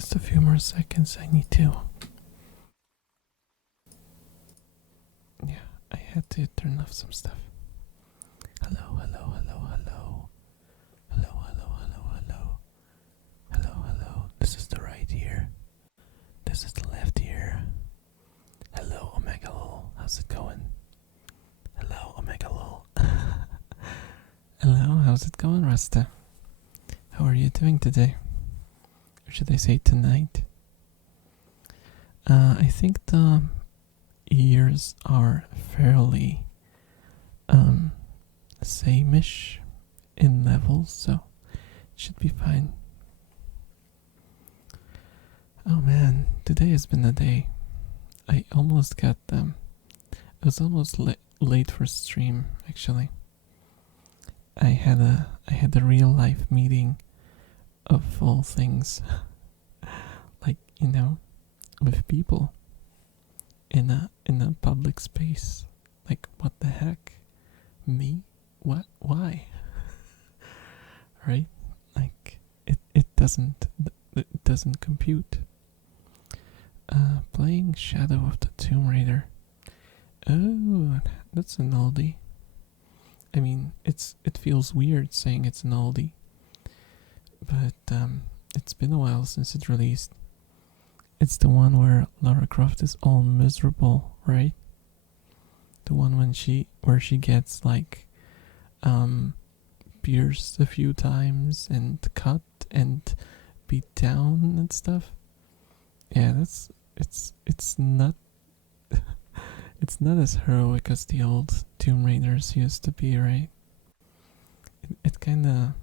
Just a few more seconds. I need to. Yeah, I had to turn off some stuff. Hello, hello, hello, hello. Hello, hello, hello, hello. Hello, hello. This is the right ear. This is the left ear. Hello, Omega Lol. How's it going? Hello, Omega Lol. Hello, how's it going, Rasta? How are you doing today? Or should I say tonight? I think the ears are fairly same-ish in levels, so it should be fine. Oh man, today has been a day. I almost got them. I was almost late for stream, actually. I had a real life meeting of all things, like, with people in a public space. Like, what the heck? Me? What? Why? Right? Like, it doesn't compute. Playing Shadow of the Tomb Raider. Oh, that's an oldie. I mean, it feels weird saying it's an oldie, but it's been a while since it released. It's the one where Lara Croft is all miserable, right? The one where she gets like pierced a few times and cut and beat down and stuff. Yeah, it's not it's not as heroic as the old Tomb Raiders used to be, right? It kinda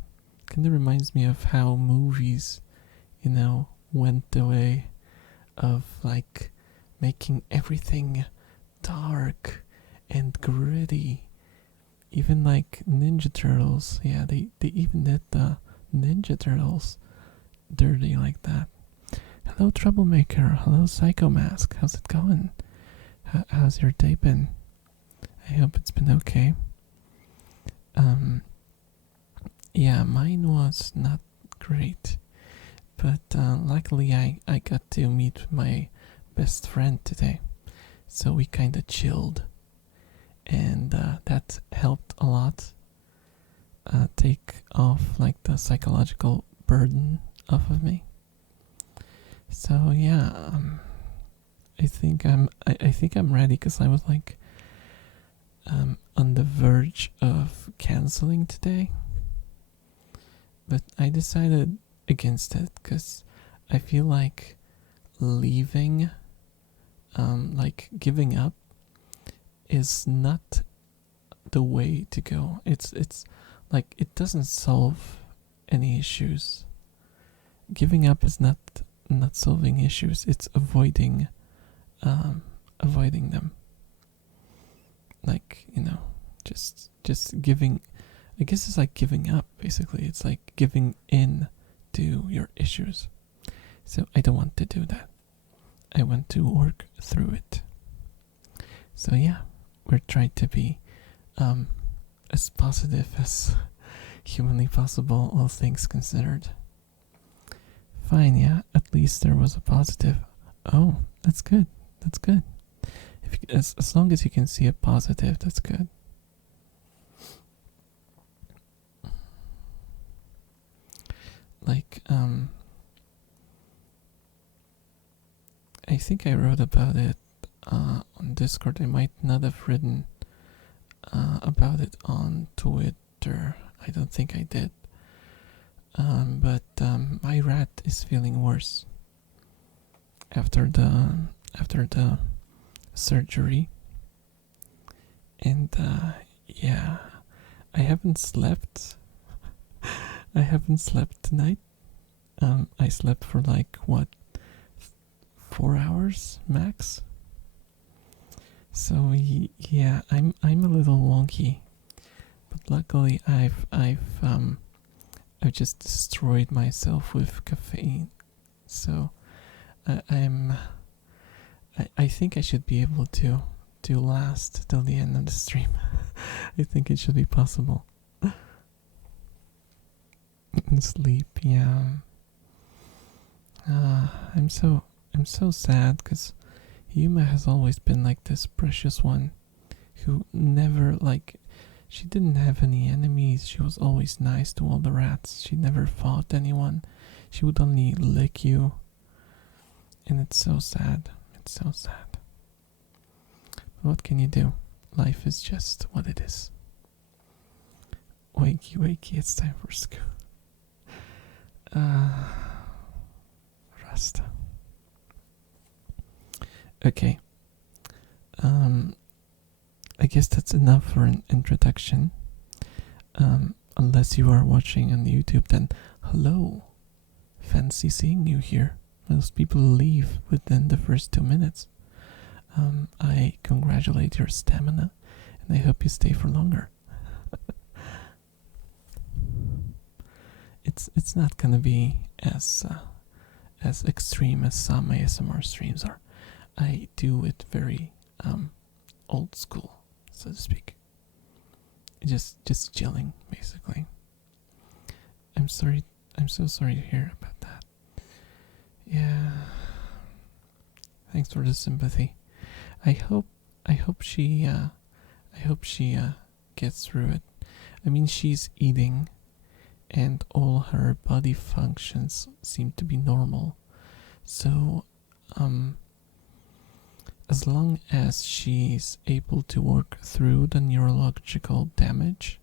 reminds me of how movies, went the way of like making everything dark and gritty. Even like Ninja Turtles, yeah, they even did the Ninja Turtles dirty like that. Hello, Troublemaker. Hello, Psycho Mask. How's it going? How's your day been? I hope it's been okay. Yeah, mine was not great, but luckily I got to meet my best friend today, so we kinda chilled, and that helped a lot. Take off like the psychological burden off of me. So yeah, I think I'm ready, because I was like on the verge of canceling today, but I decided against it because I feel like leaving, like giving up, is not the way to go. It's like it doesn't solve any issues. Giving up is not solving issues. It's avoiding them. Like, just giving. I guess it's like giving up. Basically, it's like giving in to your issues. So I don't want to do that. I want to work through it. So yeah, we're trying to be as positive as humanly possible, all things considered. Fine, yeah, at least there was a positive. Oh, that's good. That's good. As long as you can see a positive, that's good. Like, I think I wrote about it on Discord. I might not have written about it on Twitter. I don't think I did. But my rat is feeling worse after the surgery, and yeah, I haven't slept. I haven't slept tonight. I slept for like 4 hours max. So yeah, I'm a little wonky, but luckily I've just destroyed myself with caffeine. So I think I should be able to last till the end of the stream. I think it should be possible. Sleep, yeah. I'm so sad because Yuma has always been like this precious one who never like she didn't have any enemies. She was always nice to all the rats. She never fought anyone. She would only lick you. And it's so sad. It's so sad. But what can you do? Life is just what it is. Wakey, wakey, it's time for school. Rasta. Okay. I guess that's enough for an introduction. Unless you are watching on YouTube, then hello. Fancy seeing you here. Most people leave within the first 2 minutes. I congratulate your stamina, and I hope you stay for longer. It's not gonna be as extreme as some ASMR streams are. I do it very old school, so to speak. Just chilling, basically. I'm so sorry to hear about that. Yeah. Thanks for the sympathy. I hope she gets through it. I mean, she's eating and all her body functions seem to be normal. So as long as she's able to work through the neurological damage,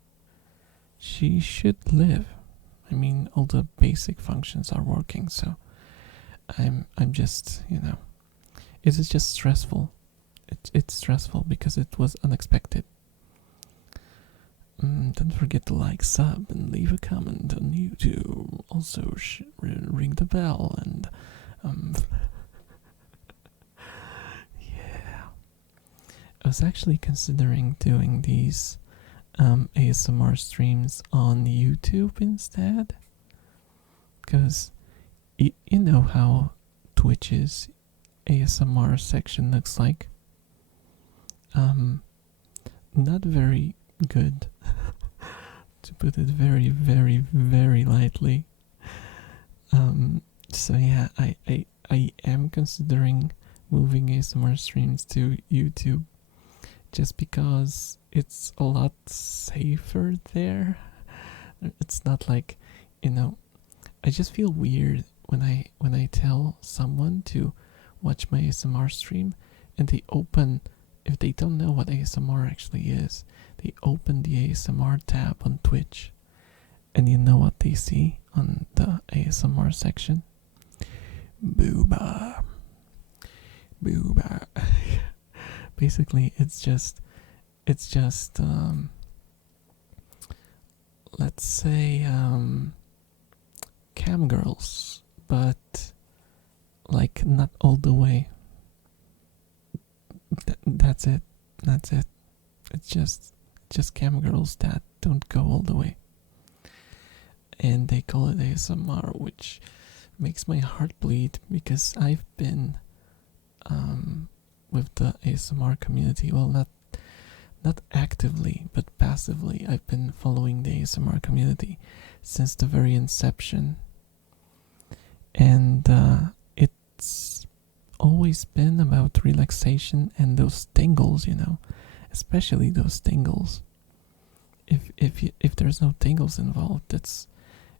she should live. I mean, all the basic functions are working, so I'm just, it is just stressful. It's stressful because it was unexpected. Don't forget to like, sub, and leave a comment on YouTube. Also, ring the bell and yeah. I was actually considering doing these ASMR streams on YouTube instead, because you know how Twitch's ASMR section looks like. Not very good, to put it very, very, very lightly. So yeah, I am considering moving ASMR streams to YouTube, just because it's a lot safer there. It's not like, I just feel weird when I tell someone to watch my ASMR stream and they open, if they don't know what ASMR actually is, they open the ASMR tab on Twitch, and you know what they see on the ASMR section? Booba. Booba. Basically, it's just let's say cam girls, but like not all the way. That's it. It's just cam girls that don't go all the way, and they call it ASMR, which makes my heart bleed, because I've been with the ASMR community. Well, not actively, but passively. I've been following the ASMR community since the very inception, and it's always been about relaxation and those tingles, especially those tingles. If there's no tingles involved,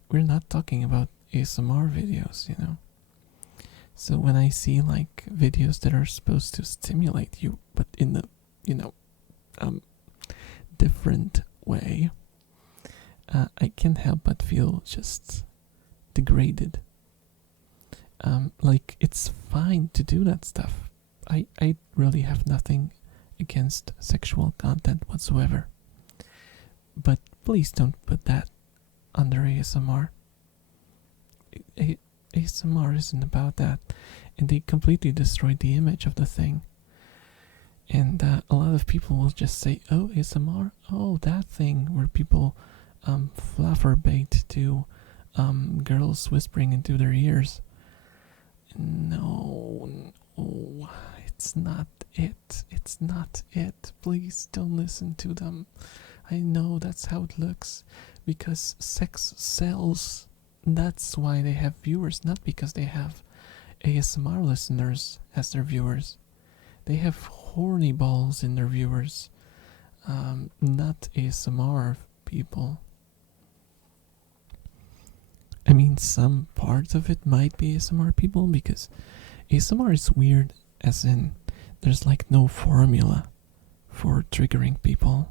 we're not talking about ASMR videos, So when I see like videos that are supposed to stimulate you, but in the different way, I can't help but feel just degraded. Like, it's fine to do that stuff. I really have nothing against sexual content whatsoever. But please don't put that under ASMR. ASMR isn't about that. And they completely destroyed the image of the thing. And a lot of people will just say, oh, ASMR? Oh, that thing where people flufferbait to girls whispering into their ears. No, it's not it. It's not it. Please don't listen to them. I know that's how it looks, because sex sells. That's why they have viewers, not because they have ASMR listeners as their viewers. They have horny balls in their viewers, not ASMR people. I mean, some parts of it might be ASMR people because ASMR is weird, as in, there's like no formula for triggering people.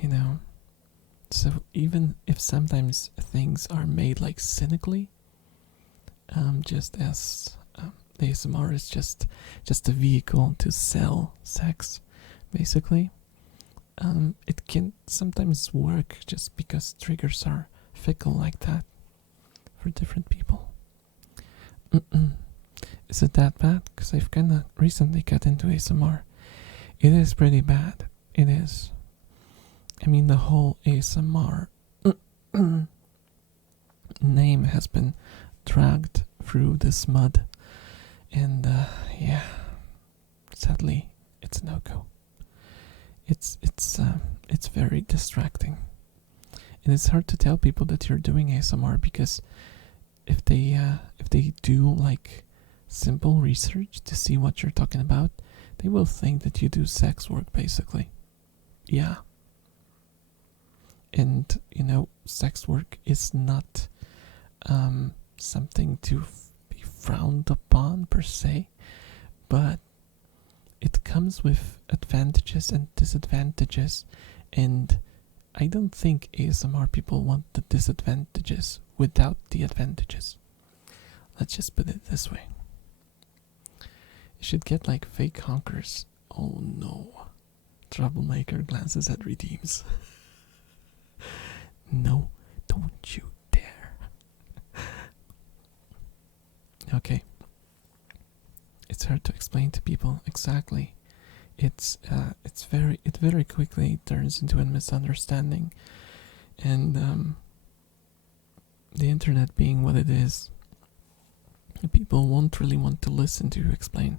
You know, so even if sometimes things are made like cynically, just as ASMR is just a vehicle to sell sex, basically. It can sometimes work just because triggers are fickle like that for different people. Is it that bad? Because I've kind of recently got into ASMR. It is pretty bad. It is. I mean, the whole ASMR name has been dragged through this mud. And, yeah, sadly, it's no go. It's very distracting. And it's hard to tell people that you're doing ASMR because if they do like simple research to see what you're talking about, they will think that you do sex work, basically. Yeah. And, you know, sex work is not something to be frowned upon per se, but it comes with advantages and disadvantages, and I don't think ASMR people want the disadvantages without the advantages. Let's just put it this way. You should get like fake honkers. Oh no. Troublemaker glances at redeems. No, don't you dare. Okay. It's hard to explain to people exactly. It very quickly turns into a misunderstanding, and the internet being what it is, people won't really want to listen to you explain.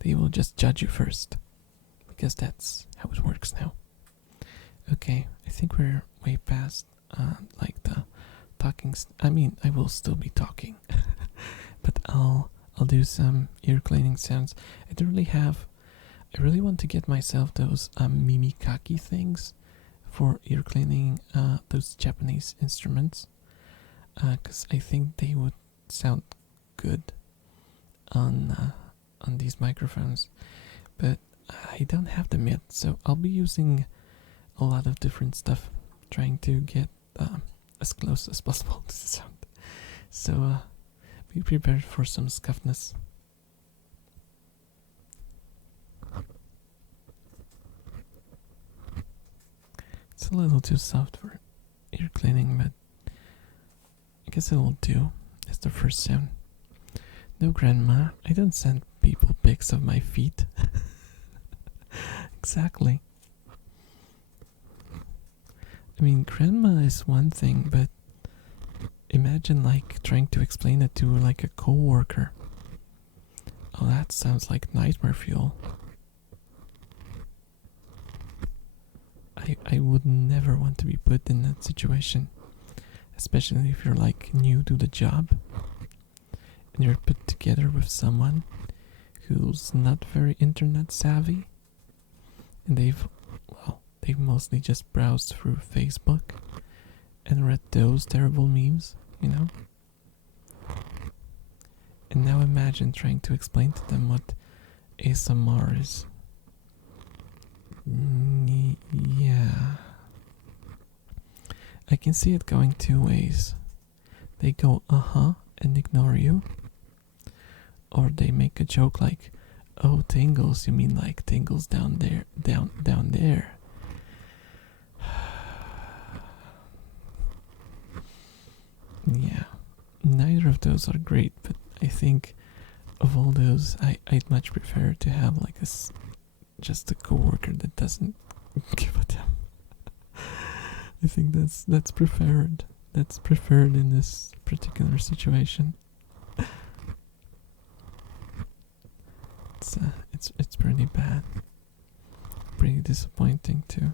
They will just judge you first, because that's how it works now. Okay, I think we're way past like the talking. I mean, I will still be talking, but I'll do some ear cleaning sounds. I really want to get myself those mimikaki things for ear cleaning, those Japanese instruments, because I think they would sound good on these microphones, but I don't have them yet, so I'll be using a lot of different stuff, trying to get as close as possible to the sound. So be prepared for some scuffness. It's a little too soft for ear cleaning, but I guess it'll do. It's the first sound. No, Grandma, I don't send people pics of my feet. Exactly. I mean, Grandma is one thing, but imagine like trying to explain it to like a coworker. Oh, that sounds like nightmare fuel. I would never want to be put in that situation, especially if you're like new to the job and you're put together with someone who's not very internet savvy, and they've mostly just browsed through Facebook and read those terrible memes, you know? And now imagine trying to explain to them what ASMR is. Yeah. I can see it going two ways. They go, and ignore you. Or they make a joke like, oh, tingles, you mean like tingles down there, down there. Yeah, neither of those are great, but I think of all those, I'd much prefer to have like just a coworker that doesn't give a damn. I think that's preferred. That's preferred in this particular situation. It's pretty bad. Pretty disappointing too.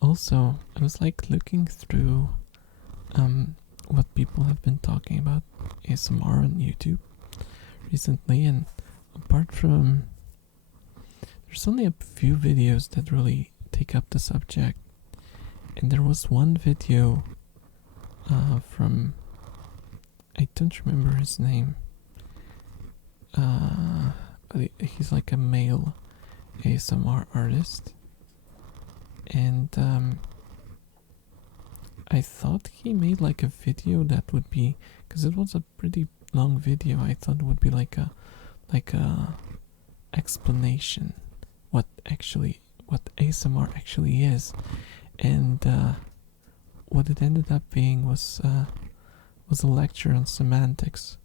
Also, I was like looking through what people have been talking about ASMR on YouTube recently, and apart from, there's only a few videos that really take up the subject, and there was one video from, I don't remember his name, but he's like a male ASMR artist, and I thought he made like a video that would be, because it was a pretty long video, I thought it would be like a explanation what ASMR actually is, and what it ended up being was a lecture on semantics.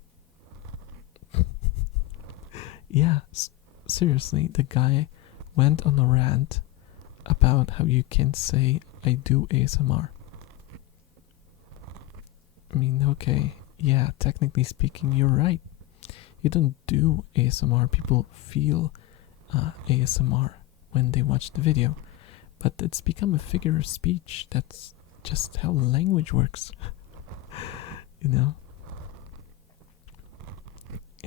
Yeah, seriously, the guy went on a rant about how you can say I do ASMR. I mean, okay, yeah, technically speaking, you're right. You don't do ASMR, people feel ASMR when they watch the video. But it's become a figure of speech. That's just how language works. You know?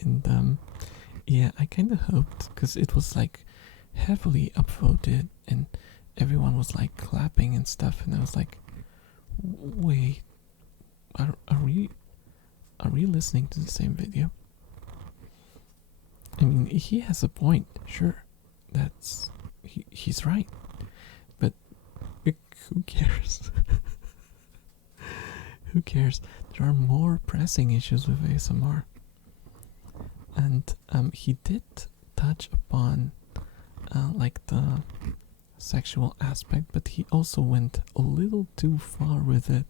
And yeah, I kind of hoped, because it was like heavily upvoted and everyone was like clapping and stuff, and I was like, wait, are we listening to the same video? I mean, he has a point, sure. He's right. But who cares? Who cares? There are more pressing issues with ASMR. And he did touch upon like the sexual aspect, but he also went a little too far with it.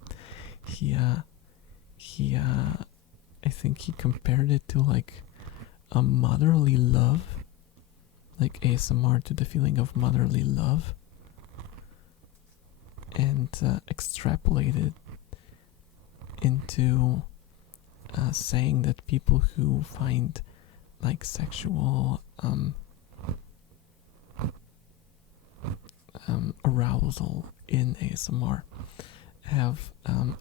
I think he compared it to like a motherly love, like ASMR to the feeling of motherly love, and extrapolated into saying that people who find like sexual arousal in ASMR have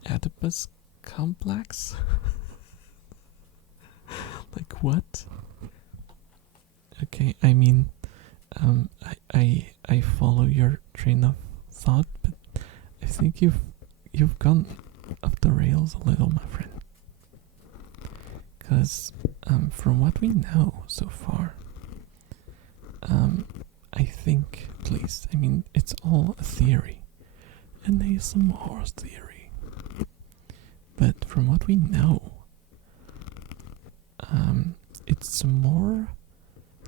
Oedipus complex. Like what? Okay, I mean, I follow your train of thought, but I think you've gone off the rails a little, my friend. Because from what we know so far, I think, at least, I mean, it's all a theory, an ASMR theory. But from what we know, it's more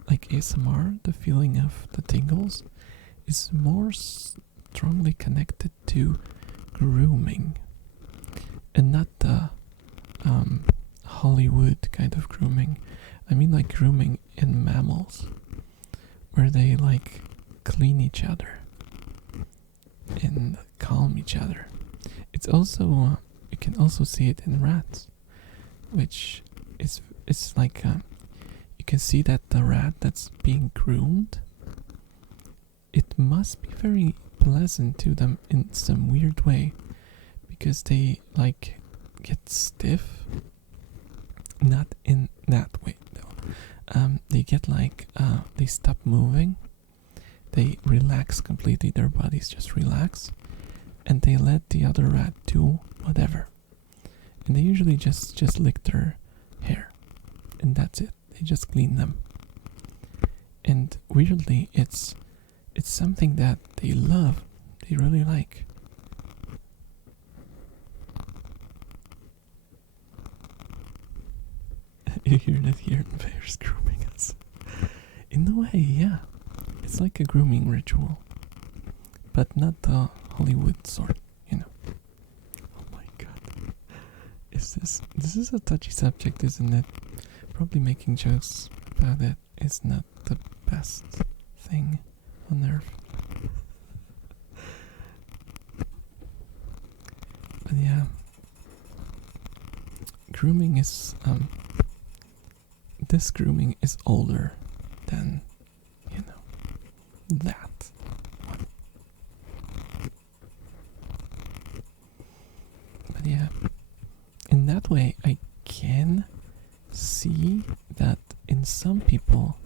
like ASMR, the feeling of the tingles is more strongly connected to grooming, and not the Hollywood kind of grooming. I mean like grooming in mammals, where they like clean each other and calm each other. It's also you can also see it in rats, which it's like you can see that the rat that's being groomed, it must be very pleasant to them in some weird way, because they like get stiff. Not in that way though. They get like they stop moving, they relax completely, their bodies just relax, and they let the other rat do whatever. And they usually just lick their hair, and that's it. They just clean them. And weirdly, it's something that they love, they really like. You hear that here, bears grooming us. In a way, yeah. It's like a grooming ritual. But not the Hollywood sort, you know. Oh my god. This is a touchy subject, isn't it? Probably making jokes about it is not the best thing on earth. But yeah. Grooming is this grooming is older than, you know, that one. But yeah, way, I can see that in some people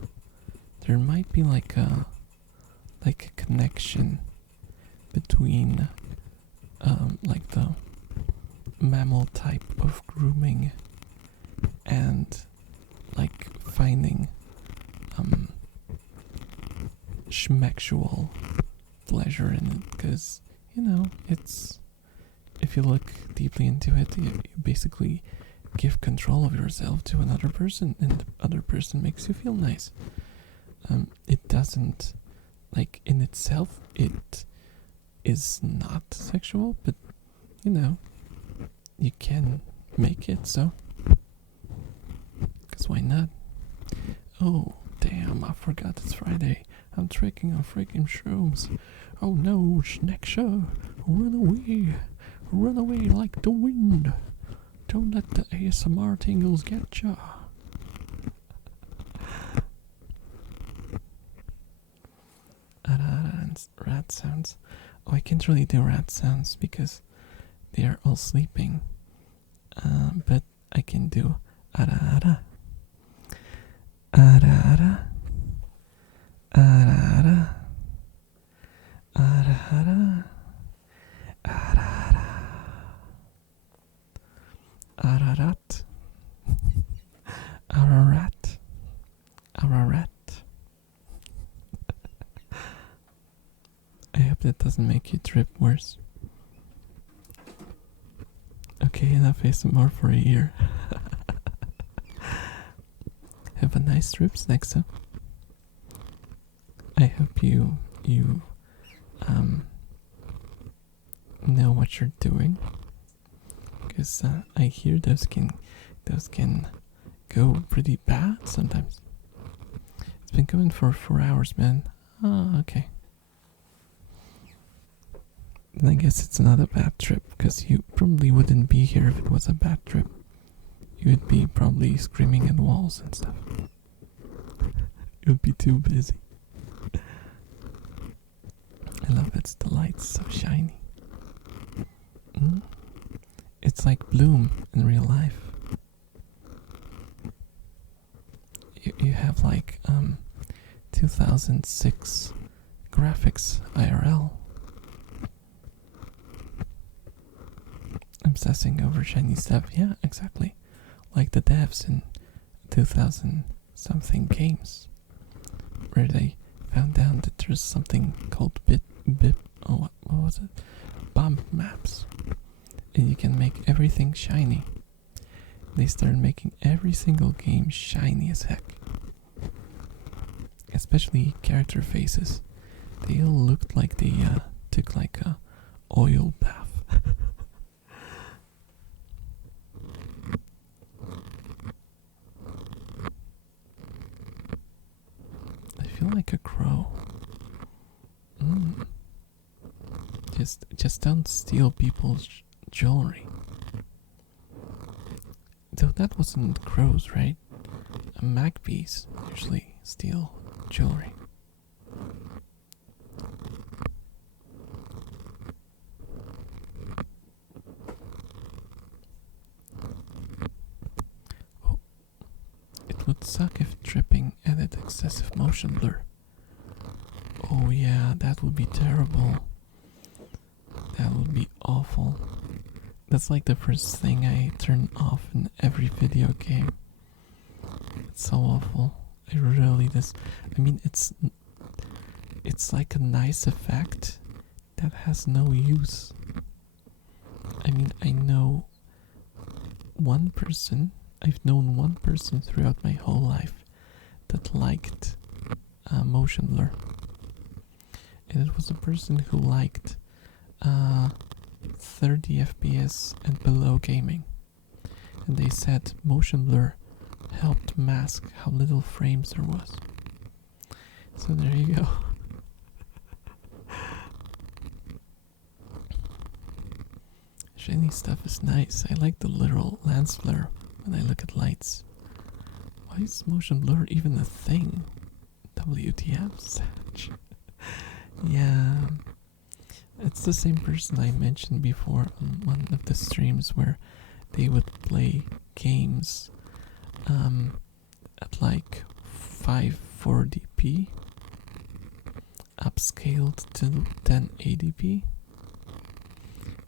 there might be like a connection between like the mammal type of grooming and like finding schmexual pleasure in it, because it's, if you look deeply into it, you basically give control of yourself to another person, and the other person makes you feel nice. It doesn't, like, in itself it is not sexual, but you can make it so, because why not? Oh damn, I forgot it's Friday. I'm tricking on freaking shrooms. Oh no, Schnecksha, run away like the wind. Don't let the ASMR tingles get ya. Rat sounds. Oh, I can't really do rat sounds because they are all sleeping. But I can do ara ara. Ara ara. Ara ara. Ara ara. Ara ara. Ararat. Ararat. Ararat. I hope that doesn't make you trip worse. Okay, enough ASMR for a year. Have a nice trip, Snexa. I hope you know what you're doing, because I hear those can go pretty bad sometimes. It's been going for 4 hours, man. Ah, okay. And I guess it's not a bad trip, because you probably wouldn't be here if it was a bad trip. You would be probably screaming at walls and stuff. You would be too busy. I love it, the light's so shiny. It's like Bloom in real life. You have like 2006 graphics IRL. Obsessing over shiny stuff, yeah, exactly. Like the devs in 2000 something games, where they found out that there's something called what was it? Bump maps. And you can make everything shiny. They started making every single game shiny as heck. Especially character faces. They all looked like they took like a oil bath. I feel like a crow. Just don't steal people's jewelry. Though that wasn't crows, right? Magpies usually steal jewelry. Oh, it would suck if tripping added excessive motion blur. Oh yeah, that would be terrible. That would be awful. That's like the first thing I turn off in every video game. It's so awful. It really does. I mean, it's like a nice effect that has no use. I mean, I've known one person throughout my whole life that liked motion blur. And it was a person who liked 30 FPS and below gaming. And they said motion blur helped mask how little frames there was. So there you go. Shiny stuff is nice. I like the literal lens flare when I look at lights. Why is motion blur even a thing? WTF, Satch. Yeah, it's the same person I mentioned before on one of the streams where they would play games at like 540p, upscaled to 1080p,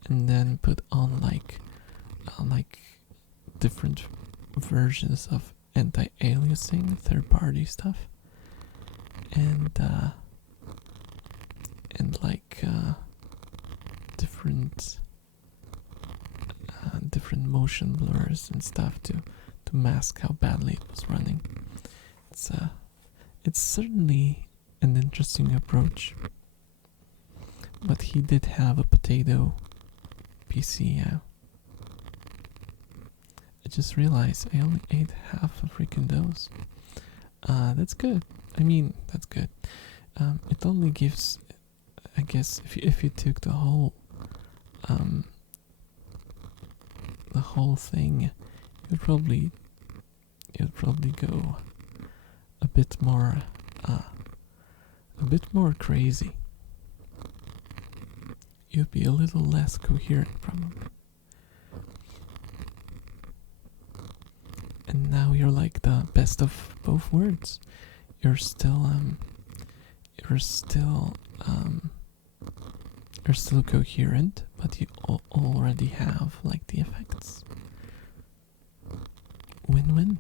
and then put on like different versions of anti-aliasing, third-party stuff, and like different motion blurs and stuff to mask how badly it was running. It's certainly an interesting approach, but he did have a potato PC. Yeah. I just realized I only ate half a freaking dose. That's good. I mean, that's good. It only gives, I guess, if you took the whole thing, you'd probably go a bit more crazy. You'd be a little less coherent, probably. And now you're like the best of both worlds. You're still coherent, but you already have like the effects. Win-win.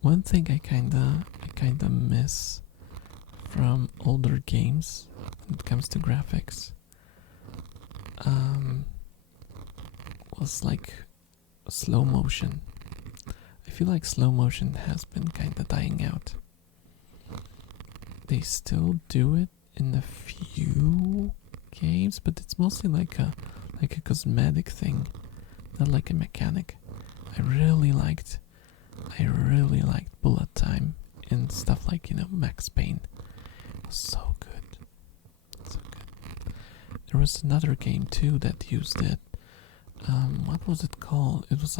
One thing I kinda miss from older games when it comes to graphics was like slow motion. I feel like slow motion has been kinda dying out. They still do it in a few games, but it's mostly like a cosmetic thing, not like a mechanic. I really liked bullet time and stuff like, Max Payne. It was so good. So good. There was another game too that used it. What was it called? It was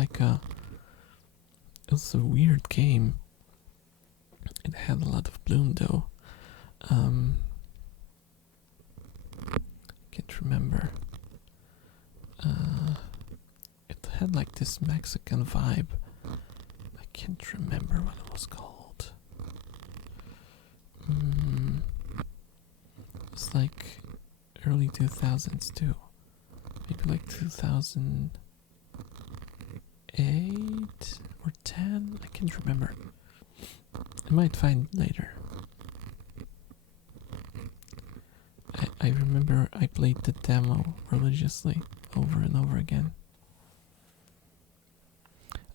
a weird game. It had a lot of bloom though. Can't remember. It had like this Mexican vibe. I can't remember what it was called. It's like early 2000s too. Maybe like 2008 or 10. I can't remember. I might find later. I remember I played the demo religiously over and over again.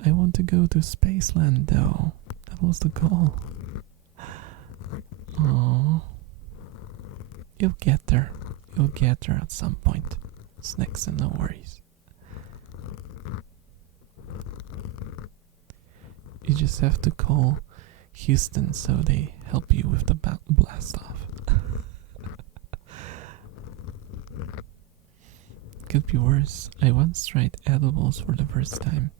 I want to go to Spaceland though. That was the goal. Oh, you'll get there. You'll get there at some point. It's next and no worries. You just have to call Houston so they help you with the blast off. Could be worse. I once tried edibles for the first time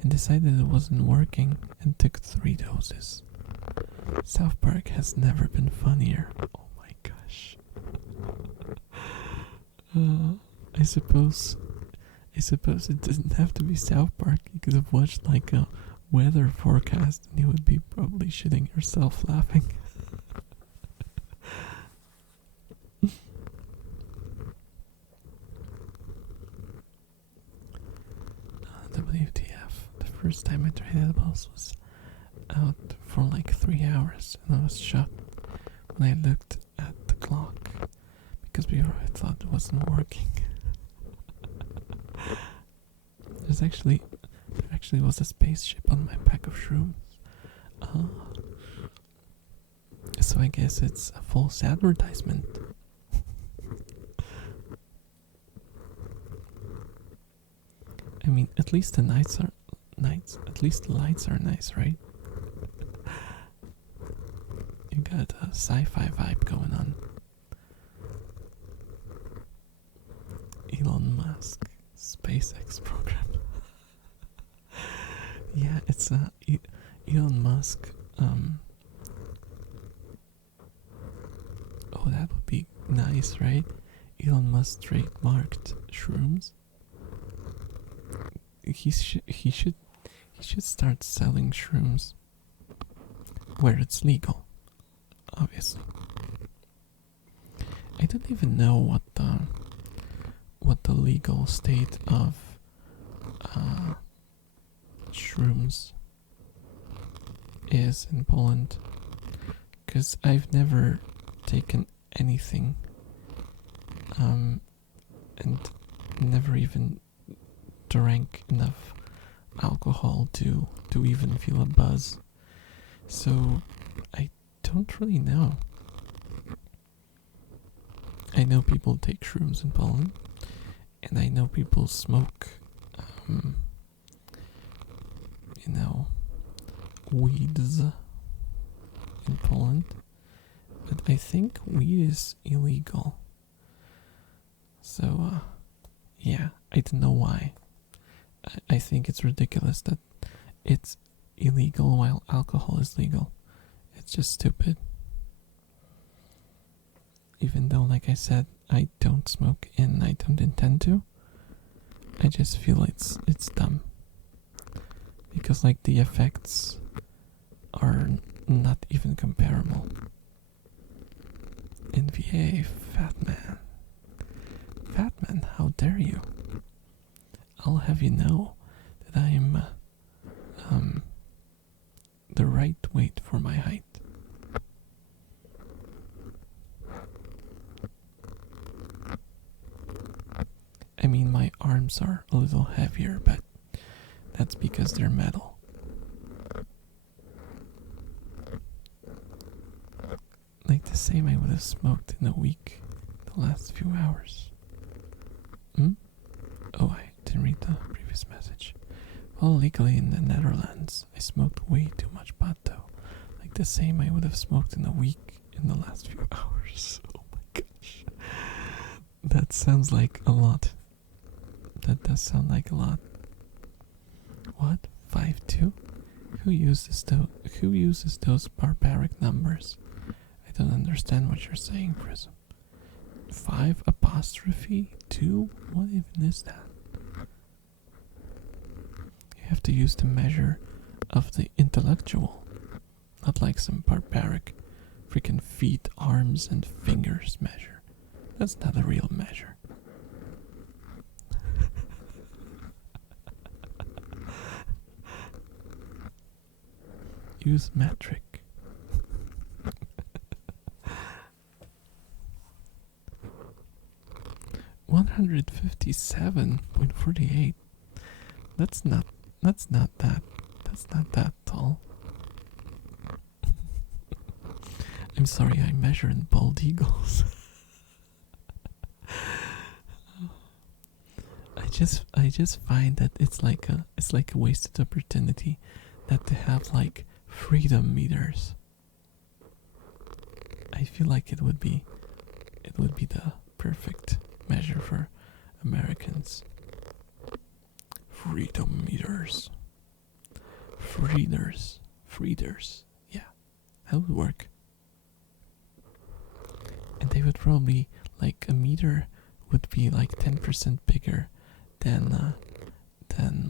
and decided it wasn't working and took 3 doses. South Park has never been funnier. Oh my gosh. I suppose it doesn't have to be South Park. You could have watched like a weather forecast and you would be probably shitting yourself laughing. WTF. The first time I tried edibles was out for like 3 hours and I was shocked when I looked at the clock because before I thought it wasn't working. There actually was a spaceship on my pack of shrooms. So I guess it's a false advertisement. I mean, at least the lights are nice, right? You got a sci-fi vibe going on. Elon Musk SpaceX program. Yeah, it's Elon Musk Oh, that would be nice, right? Elon Musk trademarked shrooms. He should start selling shrooms where it's legal, obviously. I don't even know what the legal state of shrooms is in Poland, because I've never taken anything and never even drank enough alcohol to even feel a buzz. So I don't really know. I know people take shrooms in Poland, and I know people smoke, weeds in Poland, but I think weed is illegal. So, yeah, I don't know why. I think it's ridiculous that it's illegal while alcohol is legal. It's just stupid. Even though, like I said, I don't smoke and I don't intend to, I just feel it's dumb. Because, like, the effects are not even comparable. NVA, fat man. Fat man, how dare you? I'll have you know that I'm the right weight for my height. I mean, my arms are a little heavier, but that's because they're metal. Like the same I would have smoked in a week the last few hours. Oh, I didn't read the previous message. Well, legally in the Netherlands, I smoked way too much pot though. Like the same I would have smoked in a week in the last few hours. Oh my gosh. That sounds like a lot. That does sound like a lot. What? 5-2? Who uses those barbaric numbers? I don't understand what you're saying, Prism. 5 apostrophe 2? What even is that? You have to use the measure of the intellectual, not like some barbaric freaking feet, arms, and fingers measure. That's not a real measure. Use metric. $157.48. That's not that tall. I'm sorry, I measure in bald eagles. I just find that it's like a wasted opportunity that to have like freedom meters. I feel like it would be the perfect measure for Americans. Freedom meters. Freeders. Yeah, that would work. And they would probably, like, a meter would be like 10% bigger than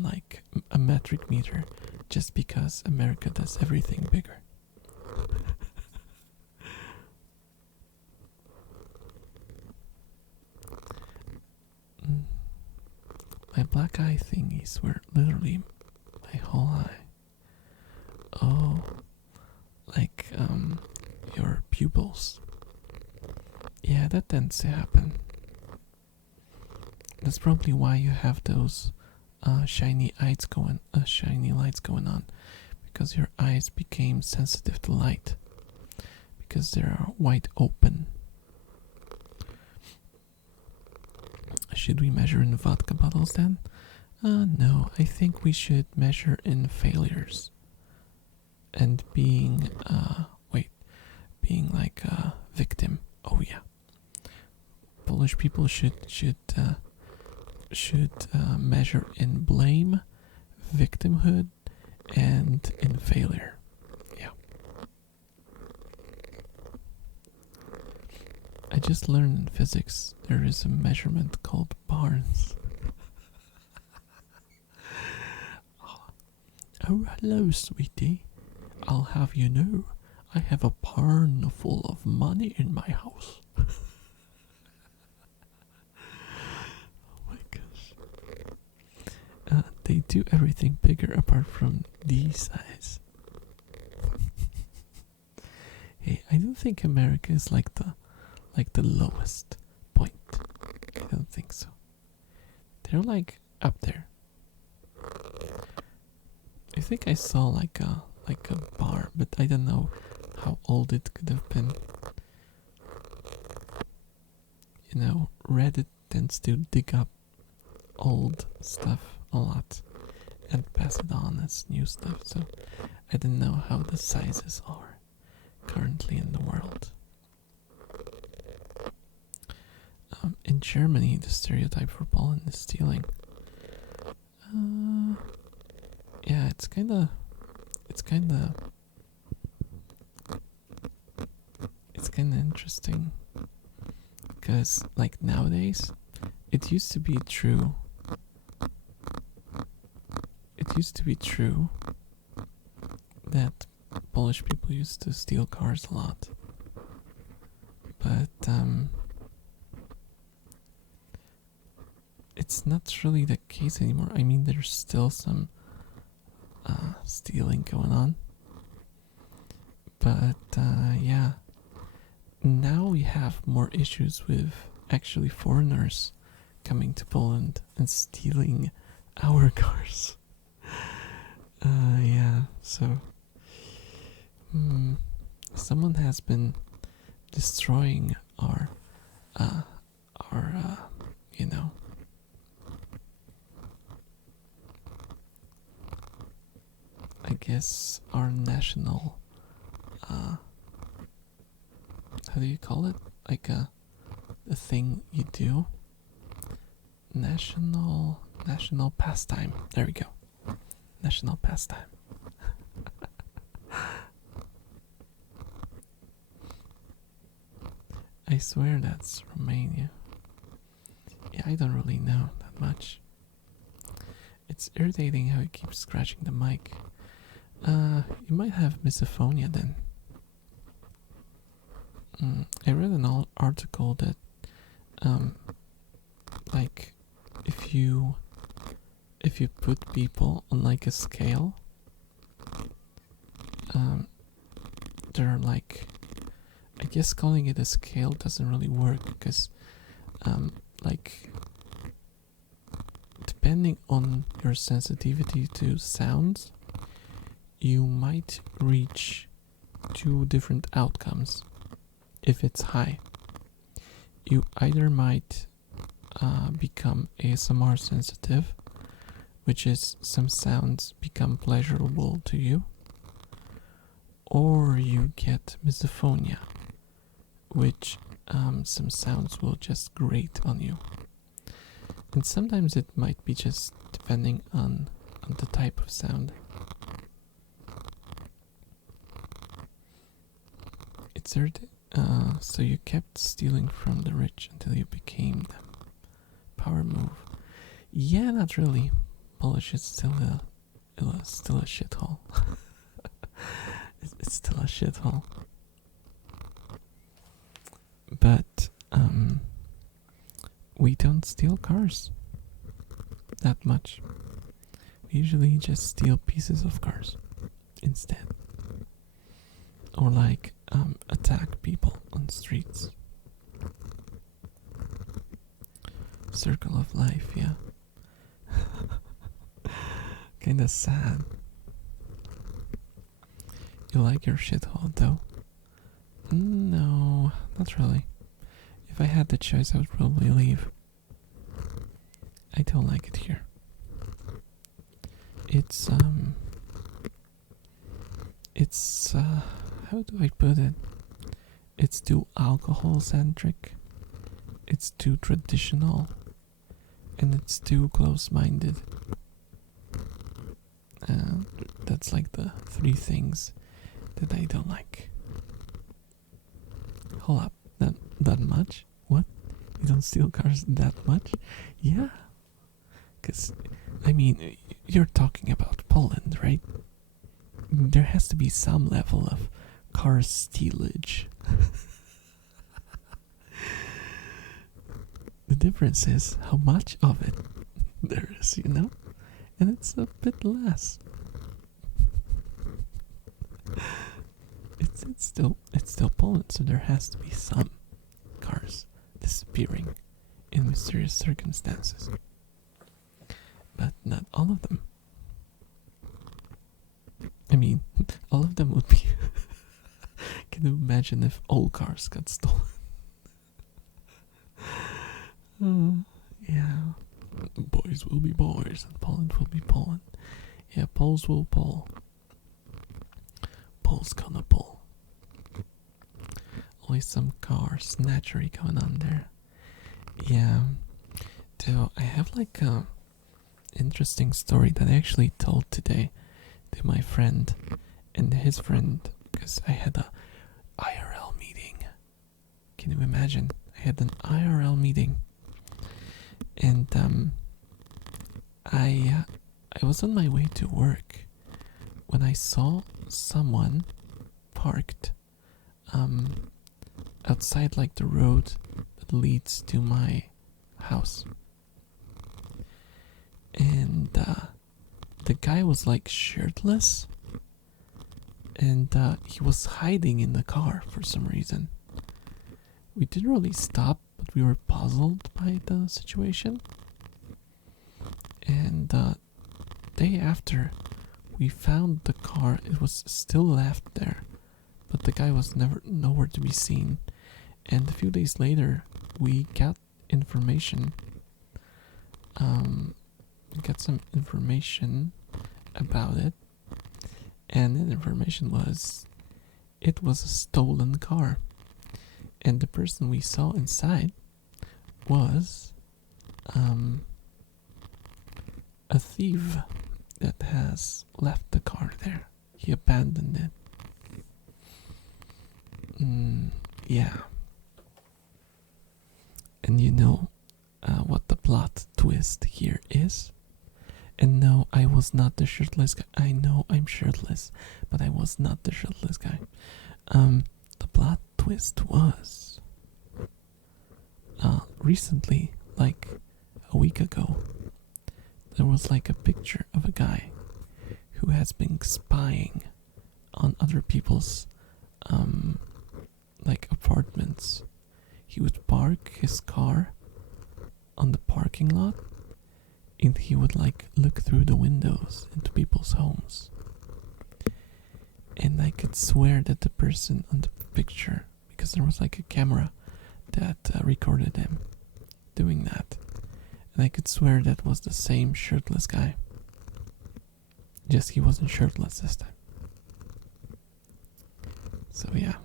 like a metric meter, just because America does everything bigger. My black eye thingies were literally my whole eye. Oh, like your pupils. Yeah, that tends to happen. That's probably why you have those shiny lights going on, because your eyes became sensitive to light, because they are wide open. Should we measure in vodka bottles then? No, I think we should measure in failures. And being like a victim. Oh yeah. Polish people should measure in blame, victimhood, and in failure. Yeah. I just learned in physics there is a measurement called barns. Oh, hello, sweetie. I'll have you know, I have a barn full of money in my house. Oh my gosh. They do everything bigger apart from the size. Hey, I don't think America is like the lowest point. I don't think so. They're like up there. I think I saw like a bar, but I don't know how old it could have been. You know, Reddit tends to dig up old stuff a lot and pass it on as new stuff, so I don't know how the sizes are currently in the world. In Germany, the stereotype for Poland is stealing. Yeah, it's kinda interesting, because like nowadays, it used to be true. It used to be true that Polish people used to steal cars a lot, but it's not really the case anymore. I mean, there's still some stealing going on, but yeah, now we have more issues with actually foreigners coming to Poland and stealing our cars. Yeah, so someone has been destroying our you know, I guess our national how do you call it? Like a thing you do. National pastime. There we go. National pastime. I swear that's Romania. Yeah, I don't really know that much. It's irritating how it keeps scratching the mic. You might have misophonia then. I read an article that, like, if you put people on like a scale, they're like, I guess calling it a scale doesn't really work because, like, depending on your sensitivity to sounds, you might reach two different outcomes. If it's high, you either might become ASMR sensitive, which is some sounds become pleasurable to you, or you get misophonia, which some sounds will just grate on you. And sometimes it might be just depending on the type of sound. It's so you kept stealing from the rich until you became them. Power move. Yeah, not really. Polish is still a shithole. It's still a shithole. But we don't steal cars that much. We usually just steal pieces of cars instead. Or like attack people on streets. Circle of life, yeah. Kinda sad. You like your shithole though? No, not really. If I had the choice, I would probably leave. I don't like it here. It's how do I put it? It's too alcohol centric. It's too traditional. And it's too close-minded. That's like the three things that I don't like. Hold up. That much? What? You don't steal cars that much? Yeah. Because, I mean, you're talking about Poland, right? There has to be some level of car stealage. The difference is how much of it there is, you know? And it's a bit less. It's still Poland, so there has to be some cars disappearing in mysterious circumstances. But not all of them. I mean, all of them would be. Can you imagine if all cars got stolen? Yeah. Boys will be boys, and Poland will be Poland. Yeah, Poles will Pole. Poles gonna pull. Always some car snatchery going on there. Yeah. So I have like a interesting story that I actually told today to my friend and his friend, because I had a IRL meeting. Can you imagine? I had an IRL meeting, and I was on my way to work when I saw someone parked outside like the road that leads to my house. And the guy was like shirtless, and he was hiding in the car for some reason. We didn't really stop, but we were puzzled by the situation. And day after, we found the car. It was still left there, but the guy was nowhere to be seen. And a few days later, we got information. We got some information about it, and that information was it was a stolen car, and the person we saw inside was a thief that has left the car there. He abandoned it. Yeah. And you know what the plot twist here is? And no, I was not the shirtless guy. I know I'm shirtless, but I was not the shirtless guy. The plot twist was recently, like a week ago, there was like a picture of a guy who has been spying on other people's like apartments. He would park his car on the parking lot, and he would like look through the windows into people's homes. And I could swear that the person on the picture, because there was like a camera that recorded him doing that, and I could swear that was the same shirtless guy. Just he wasn't shirtless this time. So yeah.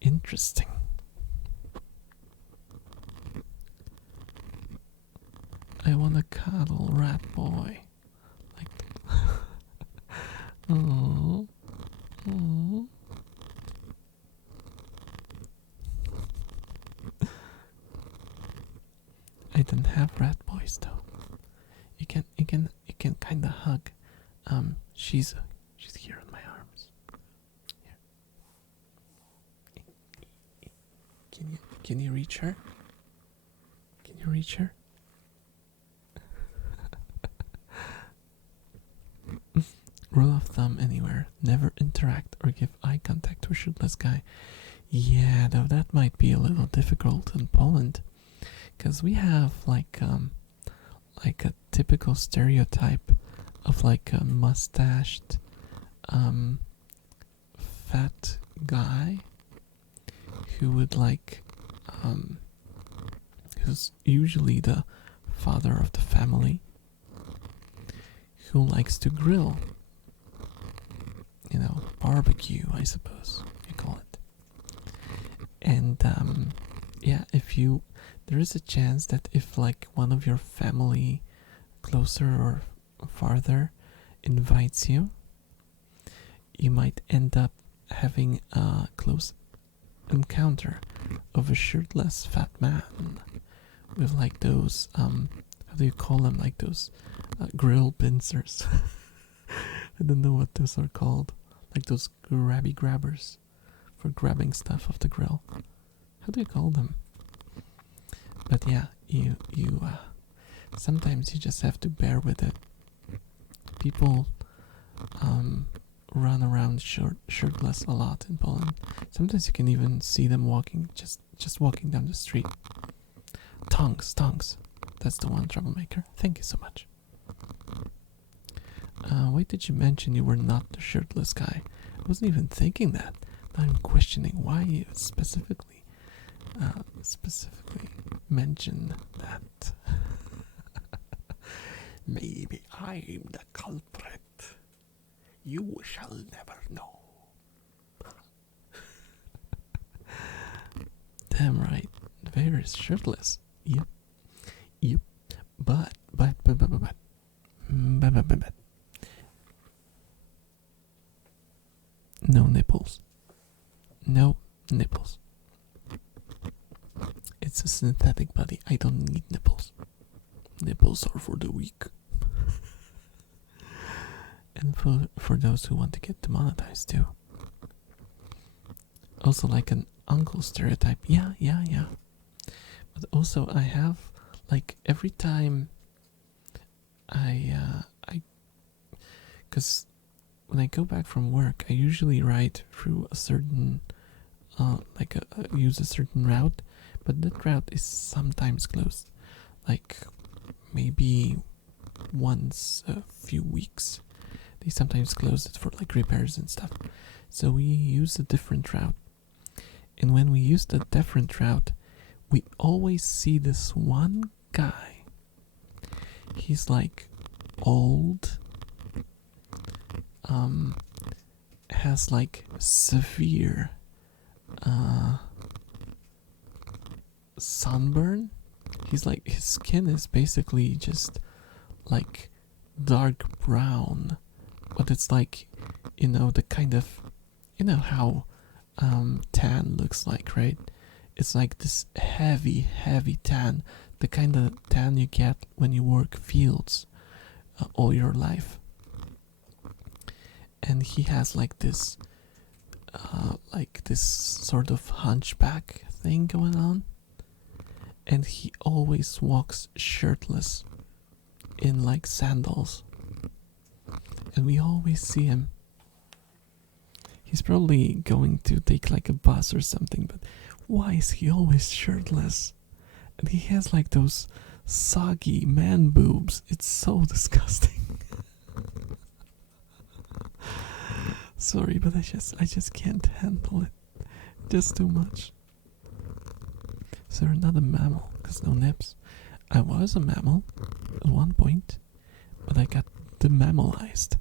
Interesting. I wanna cuddle, rat boy. Like, oh, oh. I don't have rat boys though. You can kind of hug. She's here on my arms. Here. Can you reach her? Can you reach her? Rule of thumb anywhere: never interact or give eye contact to a shirtless guy. Yeah, though that might be a little difficult in Poland, because we have like a typical stereotype of like a mustached fat guy who would like who's usually the father of the family, who likes to grill. You know, barbecue, I suppose you call it. And yeah, there is a chance that if like one of your family, closer or farther, invites you, you might end up having a close encounter of a shirtless fat man with like those how do you call them, like those grill pincers. I don't know what those are called, like those grabby grabbers for grabbing stuff off the grill. How do you call them? But yeah, you sometimes you just have to bear with it. People run around shirtless a lot in Poland. Sometimes you can even see them walking, just walking down the street. Tongues. That's the one, troublemaker. Thank you so much. Why did you mention you were not the shirtless guy? I wasn't even thinking that. Now I'm questioning why you specifically mention that. Maybe I'm the culprit. You shall never know. Damn right. Vader is shirtless. Yep. But. No nipples. No nipples. It's a synthetic body. I don't need nipples. Nipples are for the weak. And for those who want to get demonetized too. Also like an uncle stereotype. Yeah. But also I have, like, every time because when I go back from work, I usually ride through a certain, use a certain route, but that route is sometimes closed. Like, maybe once a few weeks. They sometimes close it for, like, repairs and stuff. So we use a different route. And when we use the different route, we always see this one guy. He's, like, old, has like severe sunburn. He's like, his skin is basically just like dark brown, but it's like, the kind of, how tan looks like, right? It's like this heavy tan, the kind of tan you get when you work fields all your life. And he has like this sort of hunchback thing going on, and he always walks shirtless in like sandals, and we always see him. He's probably going to take like a bus or something, but why is he always shirtless? And he has like those soggy man boobs. It's so disgusting. Sorry, but I just can't handle it. Just too much. So you're not a mammal, cause no nips. I was a mammal at one point, but I got demammalized.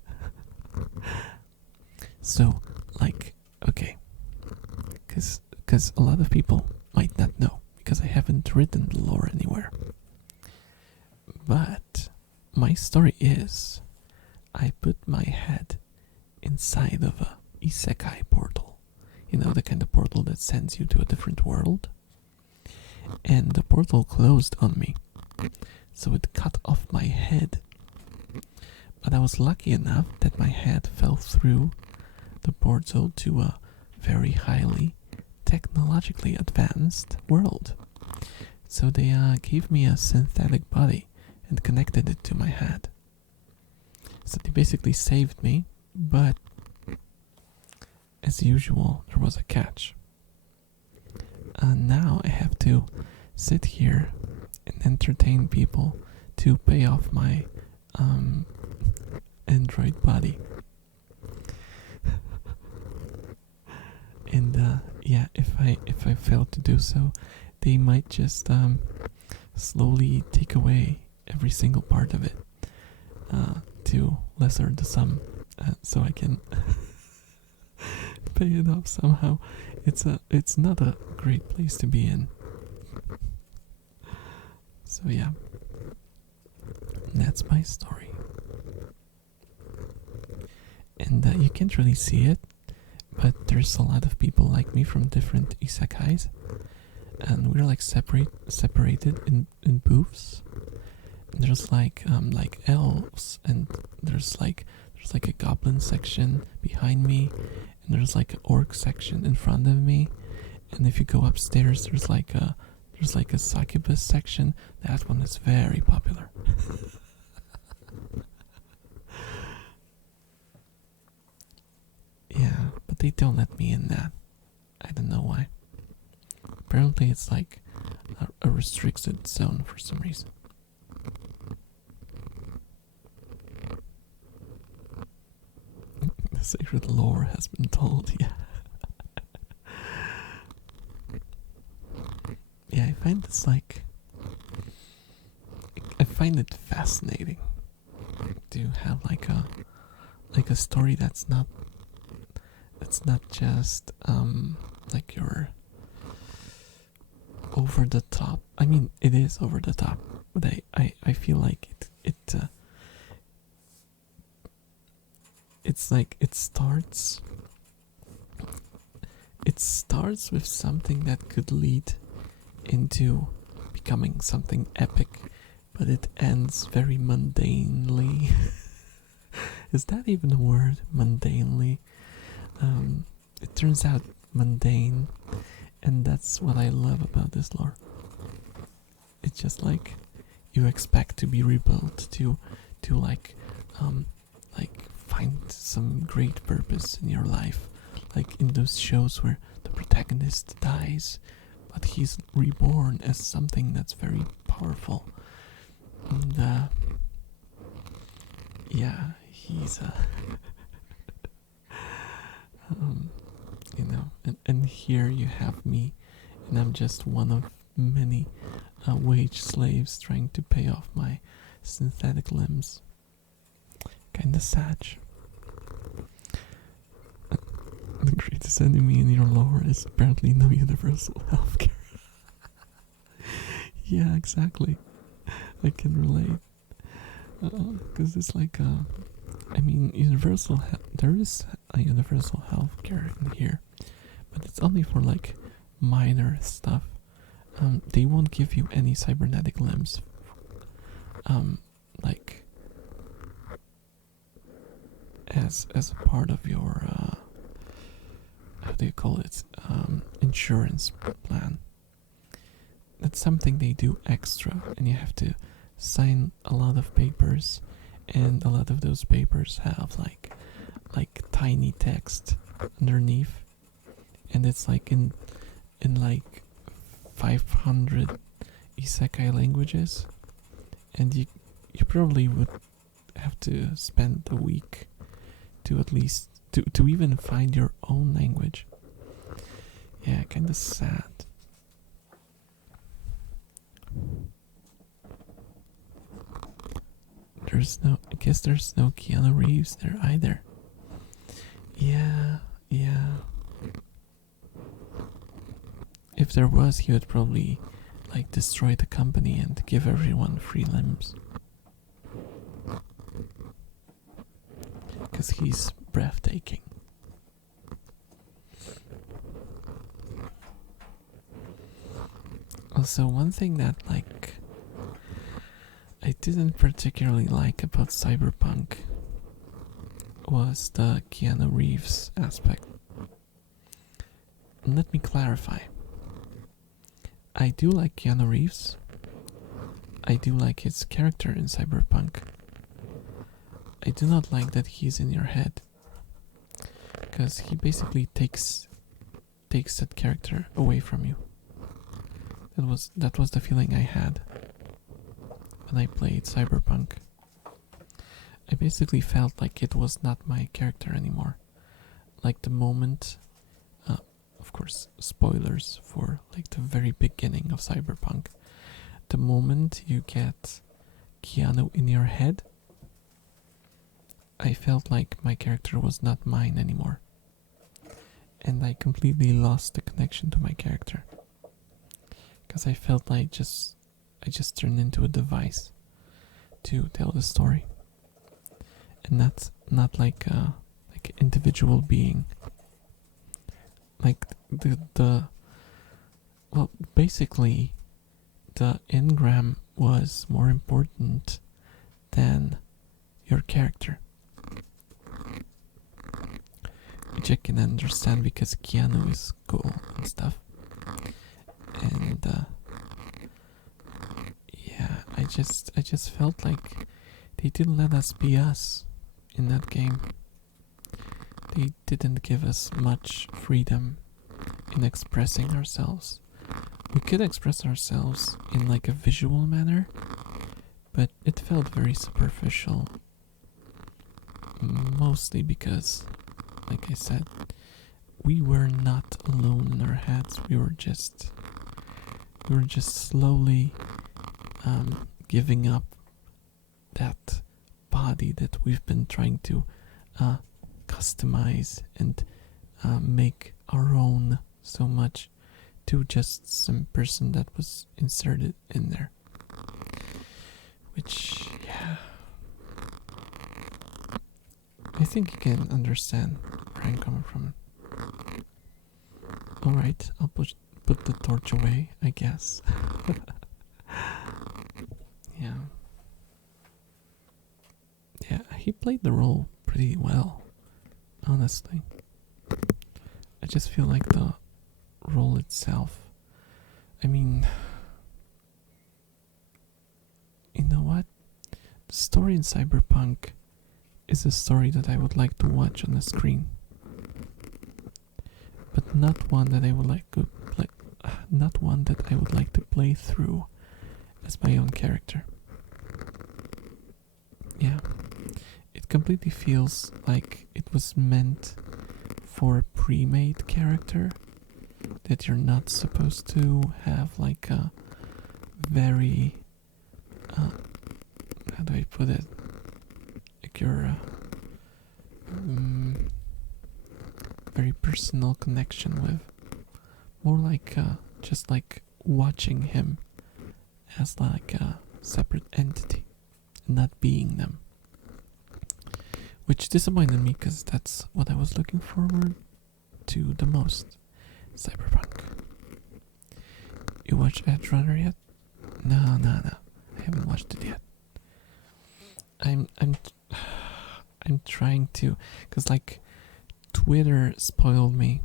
So, like, okay, cause a lot of people might not know, because I haven't written the lore anywhere. But my story is, I put my head inside of a isekai portal. The kind of portal that sends you to a different world. And the portal closed on me, so it cut off my head. But I was lucky enough that my head fell through the portal to a very highly technologically advanced world. So they gave me a synthetic body and connected it to my head. So they basically saved me, but as usual, there was a catch. Now I have to sit here and entertain people to pay off my android body. And yeah, if I fail to do so, they might just slowly take away every single part of it to lesser the sum, so I can pay it off somehow. It's not a great place to be in. So yeah, that's my story. And you can't really see it, but there's a lot of people like me from different isekais. and we're like separated in booths. And there's like elves, and there's like a goblin section behind me, and there's like an orc section in front of me. And if you go upstairs, there's like a succubus section. That one is very popular. Yeah, but they don't let me in that. I don't know why. Apparently it's like a restricted zone for some reason. The sacred lore has been told, yeah. Yeah, I find this I find it fascinating to have like a story that's not just like your over the top. I mean, it is over the top, but I feel like it's like it starts with something that could lead into becoming something epic, but it ends very mundanely. Is that even a word? Mundanely. It turns out mundane, and that's what I love about this lore. It's just like you expect to be rebuilt, to like find some great purpose in your life, like in those shows where the protagonist dies, but he's reborn as something that's very powerful. And yeah, he's and here you have me, and I'm just one of many wage slaves trying to pay off my synthetic limbs. Kinda sad. The greatest enemy in your lore is apparently no universal healthcare. Yeah, exactly. I can relate. Because it's like, I mean, there is a universal healthcare in here, but it's only for like minor stuff. They won't give you any cybernetic limbs. Like as a part of your how do you call it? Insurance plan. That's something they do extra, and you have to sign a lot of papers, and a lot of those papers have like tiny text underneath, and it's like in like 500 isekai languages, and you probably would have to spend a week to at least to even find your own language. Yeah, kind of sad. I guess there's no Keanu Reeves there either. Yeah. If there was, he would probably like destroy the company and give everyone free limbs. Because he's breathtaking. Also, one thing that like I didn't particularly like about Cyberpunk was the Keanu Reeves aspect. And let me clarify. I do like Keanu Reeves. I do like his character in Cyberpunk. I do not like that he's in your head, because he basically takes that character away from you. That was the feeling I had when I played Cyberpunk. I basically felt like it was not my character anymore. Like the moment, of course, spoilers for like the very beginning of Cyberpunk. The moment you get Keanu in your head, I felt like my character was not mine anymore. And I completely lost the connection to my character. Because I felt like I just turned into a device to tell the story. And that's not like an individual being. Like the well, basically, the engram was more important than your character. Which I can understand because Keanu is cool and stuff. And yeah, I just felt like they didn't let us be us in that game. They didn't give us much freedom in expressing ourselves. We could express ourselves in like a visual manner, but it felt very superficial. Mostly because, like I said, we were not alone in our heads. We were just slowly giving up that body that we've been trying to customize and make our own so much to just some person that was inserted in there. Which, yeah, I think you can understand where I'm coming from. Alright, I'll put the torch away, I guess. Yeah. Yeah, he played the role pretty well, honestly. I just feel like the role itself, I mean, you know what? The story in Cyberpunk is a story that I would like to watch on the screen, but not one that I would like to play. Not one that I would like to play through as my own character. Yeah, it completely feels like it was meant for a pre-made character that you're not supposed to have like a very how do I put it, like your very personal connection with, more like just like watching him as like a separate entity, not being them, which disappointed me because that's what I was looking forward to the most. Cyberpunk. You watch Edge Runner yet? No, I haven't watched it yet. I'm trying to, cause like Twitter spoiled me.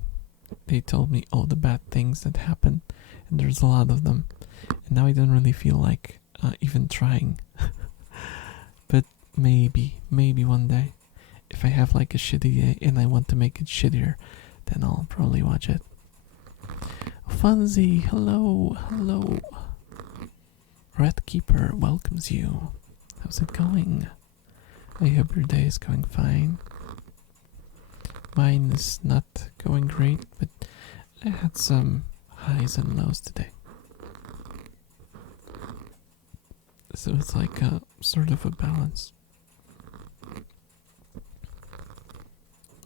They told me all the bad things that happen, and there's a lot of them. And now I don't really feel like even trying. But maybe one day, if I have like a shitty day and I want to make it shittier, then I'll probably watch it. Funzy, hello. Red Keeper welcomes you. How's it going? I hope your day is going fine. Mine is not going great, but I had some highs and lows today. So it's like a sort of a balance.